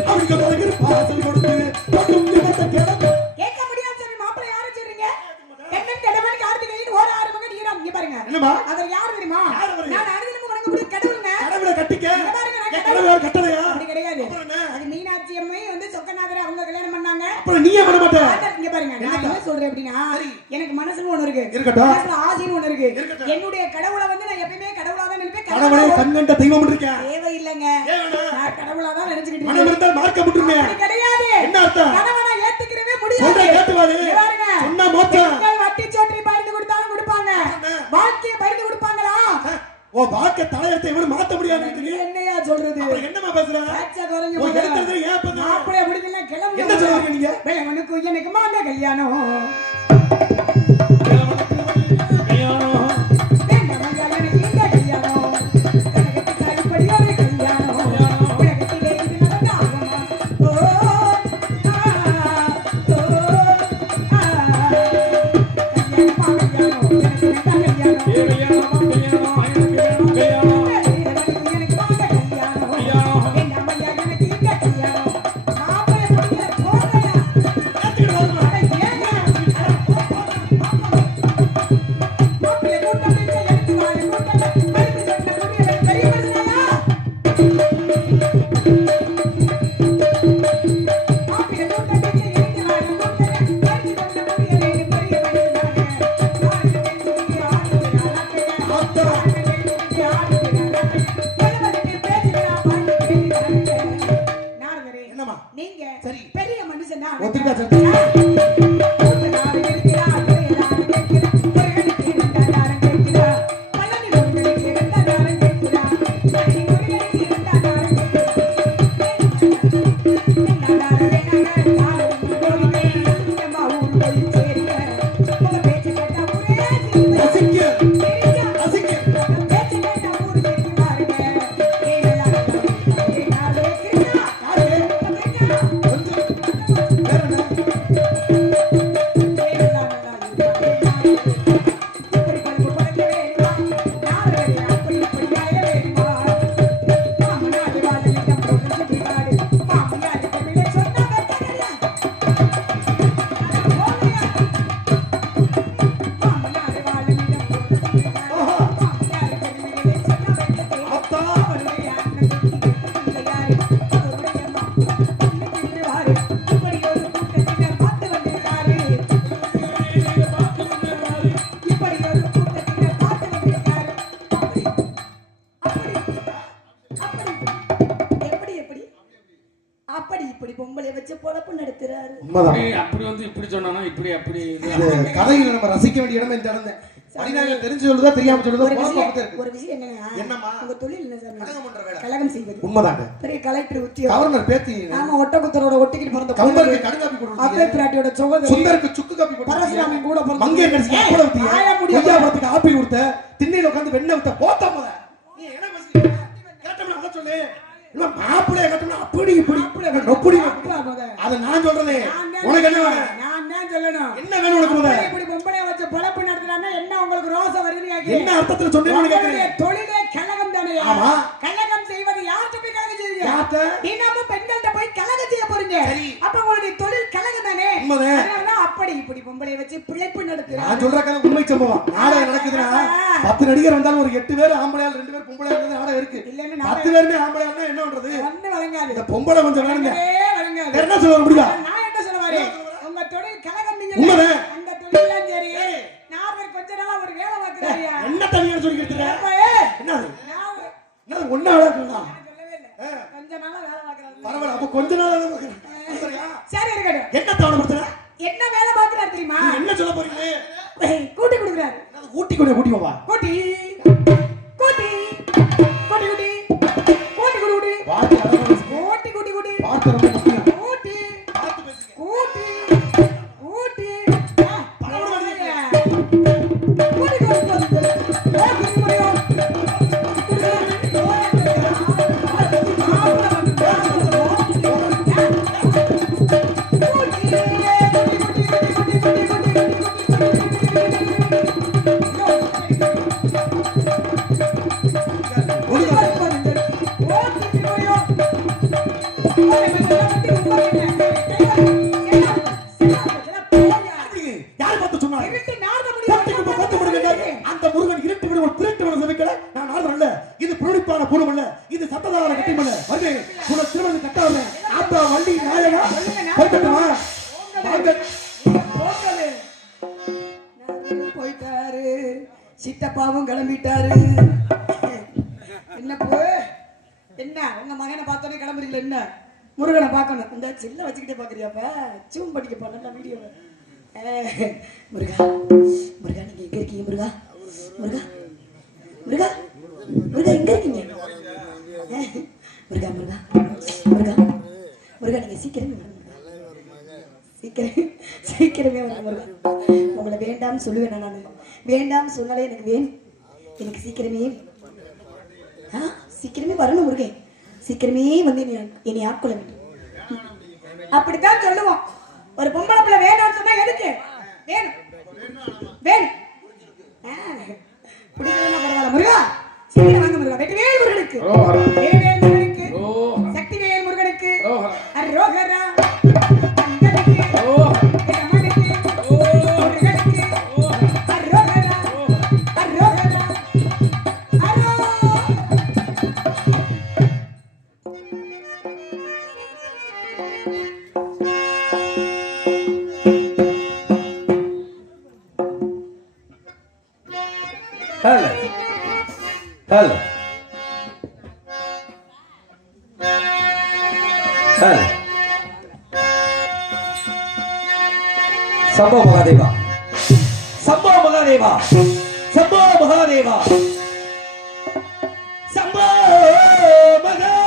அவனுக்கு பிறகு பாசல் கொடுத்து தொட்டும் நிமித்த கிடந்து கேட்க முடியாது சொல்லி மாப்பிள்ளை யாரு சொல்றீங்க தென்னன் கடவுள் கார்த்திகையின் ஓர் ஆறு மகன் ஈராம் இங்க பாருங்க என்னம்மா? அவர் யார் தெரியுமா யார் அவரு? நான் அனுதினமும் வணங்கக்கூடிய கடவுளுங்க கடவுளை கட்டிக்க இங்க பாருங்க, நான் என் கடவுள் கட்டளையா அப்படி கிடையாது அப்புறம் என்ன? அது மீனாட்சி அம்மை வந்து சொக்கநாதர் அவங்க கல்யாணம் பண்ணாங்க அப்புறம் நீயே பண்ண மாட்ட ஆண்டவர் இங்க பாருங்க நான் என்ன சொல்றேன் அப்படின்னா எனக்கு மனசுல ஒண்ணு இருக்கு இருக்கட்டும். மனசுல ஆசைன்னு ஒண்ணு இருக்கு இருக்கட்டும். என்னுடைய கடவுளை வந்து நான் எப்பயுமே கடவுளா தான் நினைப்பேன் கடவுளே கண்கண்ட தெய்வம் இருக்கேன் தேவை இல்லைங்க ஏன் வேணும்? நான் கடவுளா தான் நினைச்சுக்கிட்டு மனம் இருக்கேன் இருந்தால் மார்க்க விட்டுருங்க அப்படி கிடையாது என்ன அர்த்தம்? கணவனை ஏத்துக்கிறவே சொல்ற முடியாது கேட்டுவாரு இங்க பாருங்க சொன்னா மோச்சம் பெண்கள் வட்டி சோற்றி பறிந்து கொடுத்தாலும் கொடுப்பாங்க வாழ்க்கையை பறிந்து கொடுப்பாங்களா ஓ வாக்க தலையத்தை இவனு மாத்த முடியாது என்னையா சொல்றது அப்புறம் என்னமா பேசுற ஆச்சா குறைஞ்சு ஓ போகுது. எடுத்தது ஏன் பண்ண மாப்பிள்ளை முடிக்கல கிளம்பு என்ன சொல்றீங்க நீங்க வேலவனுக்கு எனக்கு மாந்த கல்யாணம் கல்யாணம் வேண்டாமையா எனக்கு இந்த கல்யாணம் கனகத்துக்கு அடிப்படை ஒரு கல்யாணம் உலகத்திலே இது நடந்த ஆகமா ஓ கல்யாணம் எனக்கு வேண்டாம் கல்யாணம் கல்யாணமா கல்யாணம் எனக்கு வேணும் கல்யாணம் வேலவனுக்கு எனக்கு மாந்த கல்யாணம் வேண்டாமையா எனக்கு இந்த கல்யாணம் மாப்பிள்ளை முடிக்கல போகையா ஏத்துக்கிட்டு வரணும். அட ஏங்க மாப்பிள்ளை கூட்டம் வச்சு எடுத்து வாழ கூட்டம் மருந்து சொன்ன புரிய பெரிய மனுஷனா மாப்பிள்ளை கூட்டம் வச்சு எடுத்து வாழ கூட்டம் மருந்து சொன்ன புரிய பெரிய என்னம்மா? நீங்க சரி. பெரிய மனுஷனா ஒத்துக்கிட்டா சரி. ரசிக்க ரசிக்க கொஞ்சம் வேற என்ன? அத்தா அப்படி இப்படி பொம்பளை வச்சு பொழப்பு நடத்துறாரு உண்மைதான் அப்படி வந்து இப்படி சொன்னானா இப்படி அப்படி இது. இது கதையில நம்ம ரசிக்க வேண்டிய இடம் இந்த இடம் தான். மணிநாயகன் தெரிஞ்சு சொல்லுதா தெரியாம சொல்லுதா ஒரு குழப்பம் விஷயம் மட்டும் இருக்கு. ஒரு விஷயம் என்னன்னா என்னம்மா? உங்க தொழில் என்ன சார்? கலகம் பண்ற வேலை. கலகம் செய்வது. உண்மைதாங்க. பெரிய கலெக்டர் உத்தியோகம். கவர்னர் பேத்தி ஆமா, ஒட்டக்குத்தரோட ஒட்டிக்கிட்டு பிறந்த கம்பருக்கு கடுங்காப்பி போட்டு அப்பே பிராட்டியோட சகோதரி சுந்தருக்கு சுக்கு காப்பி போட்டு பரசுராமி கூட பிறந்த மங்கே கடிச்சு அப்பள ஊத்திய ஆயா முடியாது. கொய்யாபழத்துக்கு ஆப்பிள் கொடுத்த திண்ணையில உட்கார்ந்து வெண்ணெய் ஊத்த போத்தா முத நீ என்ன பேசுற கேட்டோம்னா அத சொல்லு இல்ல மாப்பிளைய கட்டணும் அப்படி இப்படி நொப்படி அத நான் சொல்றதே உனக்கு என்ன வேணும்? நான் தான் சொல்லணும். என்ன வேணும் உனக்கு முத? இப்படி பொம்பளைய வச்சு பொழப்பு நடத்துறான்னா என்ன உங்களுக்கு ரோசம் வருதுன்னு கேக்குறேன். என்ன அர்த்தத்துல சொன்னேன்னு கேக்குறேன். தொழிலே கலகம் தானே. ஆமா. கலகம் செய்வது யார்கிட்ட போய் கலகம் செய்வீங்க? யார்கிட்ட? தினமும் பெண்கள்ட்ட போய் கலகம் செய்ய போறீங்க. அப்ப உங்களுடைய தொழில் கலகம் தானே. உண்மைதான். அதனால அப்படி இப்படி பொம்பளைய வச்சு பிழைப்பு நடத்துறாங்க. நான் சொல்ற கதை உண்மை சம்பவம். நாடகம் நடக்குதுன்னா 10 நடிகர் வந்தாலும் ஒரு 8 பேர் ஆம்பளையால் 2 பேர் பொம்பளையா இருந்தா நாடகம் இருக்கு. இல்லன்னா 10 பேருமே ஆம்பளையா என்ன பண்றது? ஒண்ணு வழங்காது. இந்த பொம்பளை கொஞ்சம் வேணுங்க. வழங்காது. வேற என்ன சொல்ல முடியா? நான் என்ன சொல்ல வரேன்? உங்க தொழில் கலகம் நீங்க. உண்மைதான். அந்த தொழில்லாம் சரி. நான் கொஞ்ச நாளா ஒரு வேலை பார்க்கறாயா? என்ன தனியா சொல்லிக்கிட்டு இருக்க? என்னது? என்னது ஒண்ணா இருக்குடா. சொல்லவே இல்ல. கொஞ்ச நாளா வேலை பார்க்கறாரு. பரவாயில்ல. அப்ப கொஞ்ச நாள் வேலை பார்க்கறேன். சரியா? சரி இருக்கட்டும். என்ன தவணை படுத்துற? என்ன வேலை பார்க்கறாரு தெரியுமா? நீ என்ன சொல்ல போறீங்க? கூட்டி கொடுக்கறாரு. என்னது ஊட்டி கொண்டு கூட்டி வா. கூட்டி கூட்டி கூட்டி கூட்டி கூட்டி கூட்டி வார்த்தை அழகா பேசு. கூட்டி கூட்டி கூட்டி வார்த்தை ரொம்ப முக்கியம். கூட்டி பார்த்து பேசுங்க. கூட்டி கூட்டி பரவாயில்ல மாட்டீங்க. கூட்டி கூட்டி முடியும். யார் பார்த்து சொன்னாங்க? கொத்து முருகன். அந்த முருகன் இருட்டு விட ஒரு திருட்டு விட சமைக்கல. நான் நாடுறேன்ல. இது புரளிப்பான பூரம் அல்ல. இது சட்டதார கட்டியம் அல்ல. வந்து உன திருமணம் கட்டாத ஆத்தா வண்டி நாயகா போய்ட்டுமா? போயிட்டாரு. சித்தப்பாவும் கிளம்பிட்டாரு. என்ன போ என்ன உங்க மகனை பார்த்தோன்னே கிளம்புறீங்களா? என்ன முருகனை பார்க்கணும். இந்த சில்ல வச்சுக்கிட்டே பாக்குறியாப்ப சூம் படிக்க போன வீடியோ. முருகா முருகா நீங்க எங்க இருக்கீங்க? முருகா முருகா முருகா முருகா எங்க இருக்கீங்க? முருகா முருகா முருகா முருகா நீங்க சீக்கிரமே வரணும். சீக்கிரமே வரணும் முருகா. உங்களை வேண்டாம்னு சொல்லுவேன் நான். வேண்டாம்னு சொன்னாலே எனக்கு வேணும். எனக்கு சீக்கிரமே சீக்கிரமே வரணும் முருகன். சீக்கிரமே வந்து என்னை ஆட்கொள்ள வேண்டும். அப்படித்தான் சொல்லுவோம். ஒரு பொம்பளை பிள்ளை வேணும்னு சொன்னா எதுக்கு வேணும் வேணும் பிடிக்கலன்னா பரவாயில்ல. முருகா சீக்கிரம் வாங்க முருகா. வெற்றிவேல் முருகனுக்கு, வேல்வேல் முருகனுக்கு, சக்திவேல் முருகனுக்கு, அரோகரா அங்கனுக்கு, பிரமனுக்கு, முருகனுக்கு, அரோகரா அரோகரா அரோ. Hello. Hello. Hello. Sambho Mahadeva. Sambho Mahadeva. Sambho Mahadeva. Sambho Mahadeva.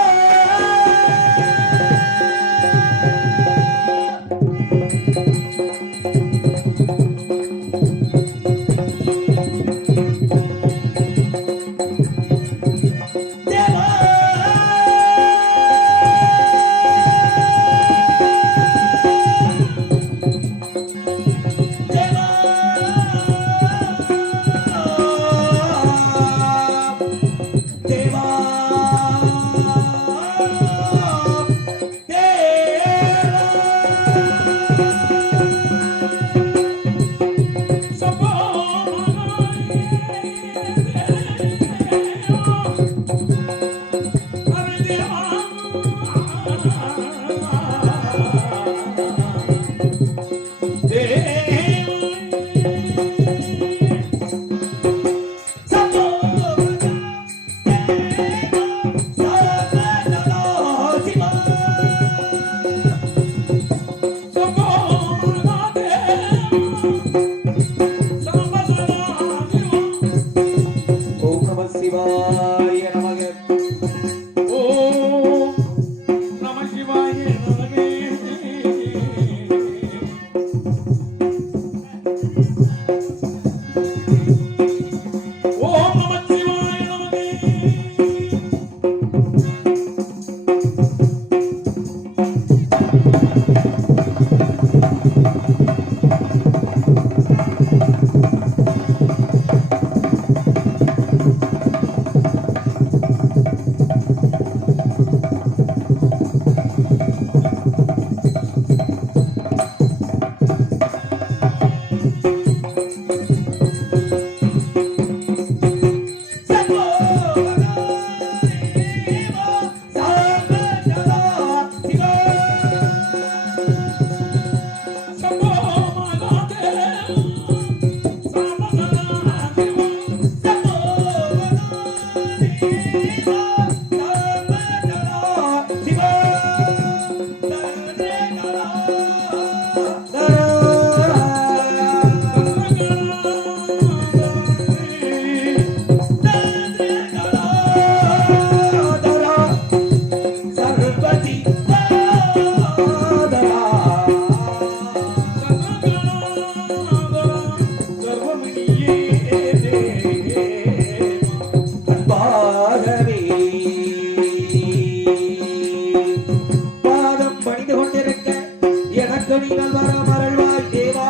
திருவடி நல்வர மரள்வாய் தேவா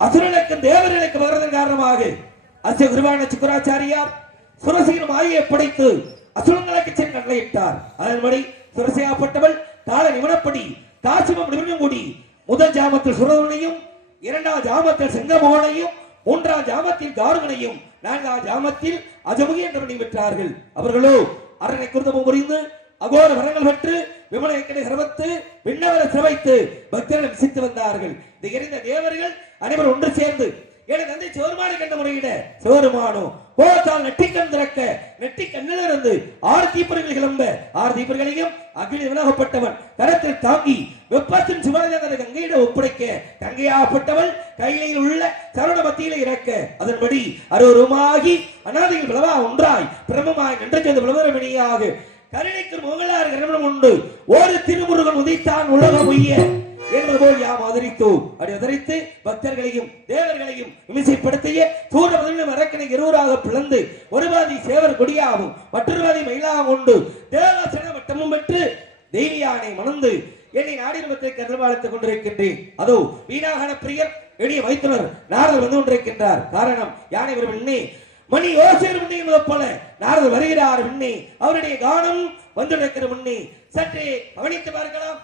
அசுரனுக்கும் தேவர்களுக்கு வருவதன் காரணமாக அசிய குருவான சுக்கராச்சாரியார் சுரசையின் மாயை படைத்து அசுரங்களுக்கு சென்று கட்டளையிட்டார். அதன்படி சுரசையாப்பட்டவள் கால நிமிடப்படி காசிமம் நிமிடங்கூடி முதல் ஜாமத்தில் சுரதனையும், இரண்டாம் ஜாமத்தில் செங்கமோகனையும், மூன்றாம் ஜாமத்தில் கார்கனையும், நான்காம் ஜாமத்தில் அஜமுகி என்றவனை பெற்றார்கள். அவர்களோ அரனை குருதமும் புரிந்து அகோர வரங்கள் பெற்று விமலைக்கடை சிரவத்து விண்ணவரை சிரவைத்து பக்தர்கள் விசித்து வந்தார்கள். இதை எறிந்த தேவர்கள் அனைவரும் ஒன்று சேர்ந்து என தந்தை சோர்மானை கண்ட முறையிட சோருமானோ கோலத்தால் நெட்டிக்கண் திறக்க நெட்டி கண்ணிலிருந்து 6 தீப்பொறிகள் கிளம்ப 6 தீப்பொறிகளையும் அகில விலகப்பட்டவன் கரத்தில் தாங்கி வெப்பத்தின் சுமரஜந்தரை கங்கையிட ஒப்படைக்க கங்கையாகப்பட்டவள் கையிலையில் உள்ள சரவண மத்தியில இறக்க அதன்படி அருவருமாகி அநாதையில் பிளவா ஒன்றாய் பிரமமாய் நின்று சேர்ந்த பிளவரமணியாக கருணைக்கு மோகலாறு கரணம் உண்டு ஒரு திருமுருகன் உதைத்தான் உலகம் உய்ய என்பது போல் யாம் ஆதரித்தோம். அப்படி ஆதரித்து பக்தர்களையும் தேவர்களையும் விமர்சைப்படுத்திய சூரபதிலும் அரக்கனை இருவராக பிளந்து ஒரு பாதி சேவர் கொடியாகவும் மற்றொரு பாதி மயிலாக கொண்டு தேவாசன வட்டமும் பெற்று தெய்வியானை மணந்து என்னை நாடினத்தை கருவாழ்த்துக் கொண்டிருக்கின்றேன். அதோ வீணாகன பிரியர் எளிய வைத்துனர் நாரதர் வந்து கொண்டிருக்கின்றார். காரணம் யானை வரும் முன்னே மணி ஓசையர் முன்னே என்பது போல நாரதர் வருகிறார் முன்னே அவருடைய கானம் வந்துள்ள முன்னே சற்றே கவனித்து பார்க்கலாம்.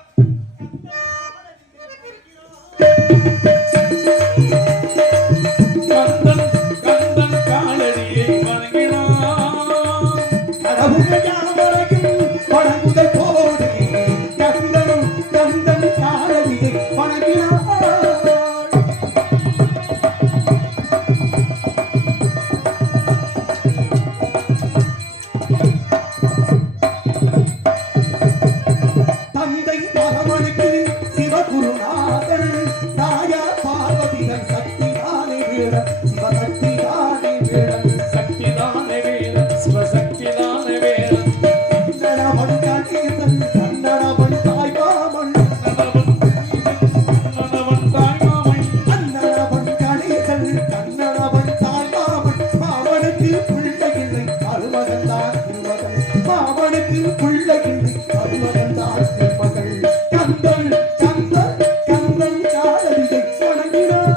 கந்தன் கந்தன் காலடியை வணங்கினான் கடவுளையும் வணங்குதல் போது கந்தனும் கந்தன் காலடியை வணங்கினான். தந்தை மகமனுக்கு சிவகுருநாதன் தாயா பார்வதிகள் சக்திதானே வீரன் சிவசக்திதானே வீரன் சக்திதானே வீரன் சிவசக்திதானே வீரன் கண்ணனவன் கணேசன் கண்ணனவன் தாய்மாமன் கண்ணனவன் தாய்மாமன் கண்ணனவன் கணேசன் கண்ணனவன் தாய்மாமன் மாமனுக்கு பிள்ளை இல்லை அருமகன்தான் திருமகள் மாமனுக்கு பிள்ளை இல்லை அருமகன்தான் திருமகள் கந்தன் கந்தன் கந்தன் காலடியை வணங்கினான்.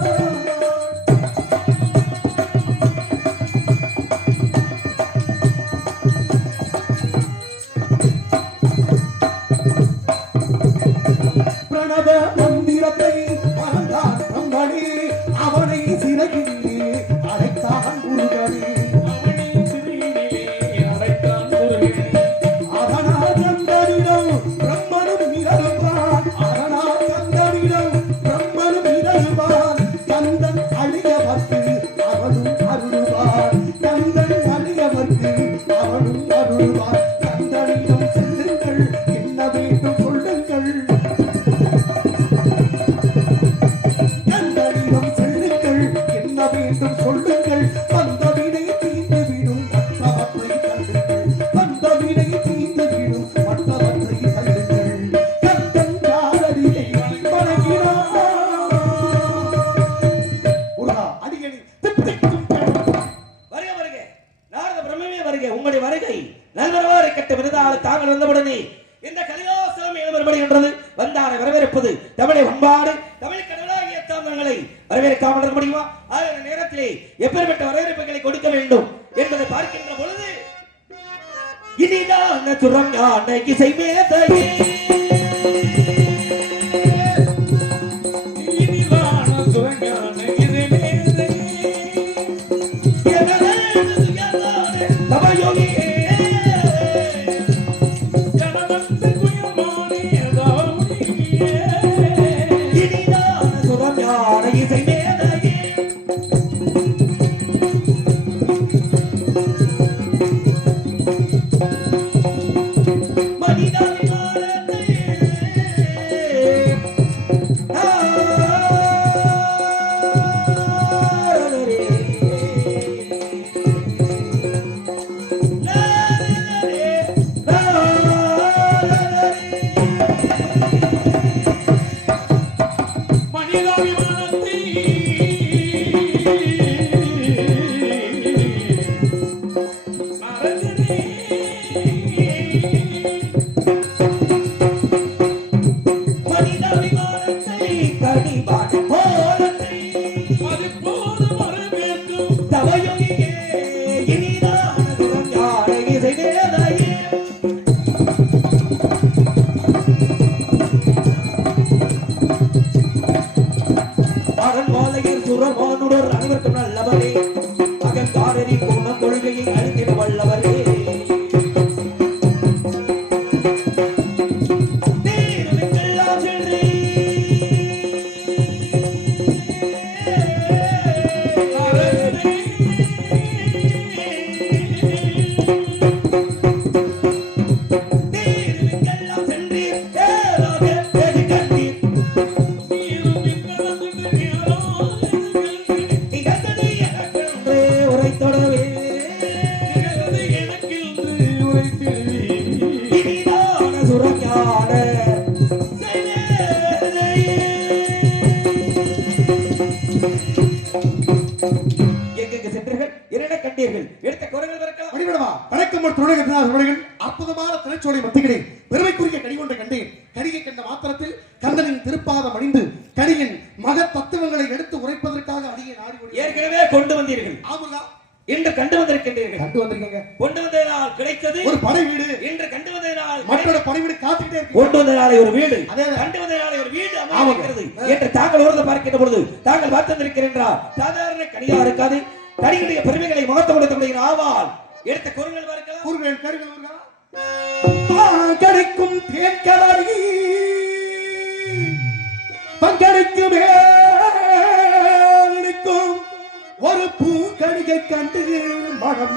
பிரணவ மந்திரத்தை மறந்தான் பிரம்மனே அவனை சிறகிலே அழைத்தான் முருகனே அவனி சிறியிலே அழைத்தான் முருகனே அதனால் கந்தனிடம் பிரம்மனும் நிகழ்வான் அதனால் கந்தனிடம் பிரம்மனும் நிகழ்வான் கந்தன் அழியவர்க்கு அவனும் அருள்வான் கந்தன் அழியவர்க்கு அவனும் அருள்வான் கந்தனிடம் செல்லுங்கள் என்ன வேண்டும் சொல்லுங்கள் கந்தனிடம் செல்லுங்கள் என்ன வேண்டும் சொல்லுங்கள் வந்தவினை தீர்ந்துவிடும் மற்றவற்றை தள்ளுங்கள் வந்தவினை தீர்ந்துவிடும் மற்றவற்றை தள்ளுங்கள் கந்தன் காலடியை வணங்கினான். முருகா அடியணி தித்திக்கும் வருக வருக நாரத பிரம்மே வருக உங்களுடைய வருகை நல்வரவாறு கட்ட விருதாளர் தாங்கள் வந்தவுடனே இந்த கலியோசனம் எழுபடுகின்றது வந்தாரை வரவேற்பது தமிழை பண்பாடு தமிழ் கடவுளாகிய தாங்களை வரவேற்காமல் இருக்க முடியுமா? ஆகிய நேரத்திலே எப்பேற்பட்ட வரவேற்புகளை கொடுக்க வேண்டும் என்பதை பார்க்கின்ற பொழுது இனிதான சுரங்கான இசை மேதையே இனிவான சுரங்கான இசை மேதையே தவயோகியே ஜனவந்த குயமானே தாவணியே இனிதான சுரங்கான இசை மேதையே மனிதன் காலத்தை வணக்கம்மன் துணைகள் அற்புதமான திரைச்சோலை மத்திகளே பெருமைக்குரிய கடி கொண்ட கண்டேன். கடிகை கண்ட மாத்திரத்தில் கந்தனின் திருப்பாதம் அணிந்து கடியின் மக தத்துவங்களை எடுத்து உரைப்பதற்காக அடியை நாடி ஏற்கனவே கொண்டு வந்தீர்கள். ஆமுல்லா இன்று கண்டு வந்திருக்கின்றீர்கள். கண்டு வந்திருக்கீங்க. கொண்டு வந்ததனால் கிடைத்தது ஒரு படை வீடு. இன்று கண்டு வந்ததனால் மற்றொரு படை வீடு காத்துக்கிட்டே இருக்கு. கொண்டு வந்ததனாலே ஒரு வீடு, அதே கண்டு வந்ததனாலே ஒரு வீடு அமைகிறது என்று தாங்கள் உணர்ந்து பார்க்கின்ற பொழுது தாங்கள் பார்த்திருக்கிறீர்களா? சாதாரண கனியா இருக்காது. கனிகளுடைய பெருமைகளை முகத்தை கொடுக்கக்கூடிய ஆவால் எடுத்த குரல்கள் பார்க்கலாம். கூறுகள் கருகள் கிடைக்கும் தேக்கலரி பங்கடைக்குமே ஒரு பூ கணிகை கண்டு மனம்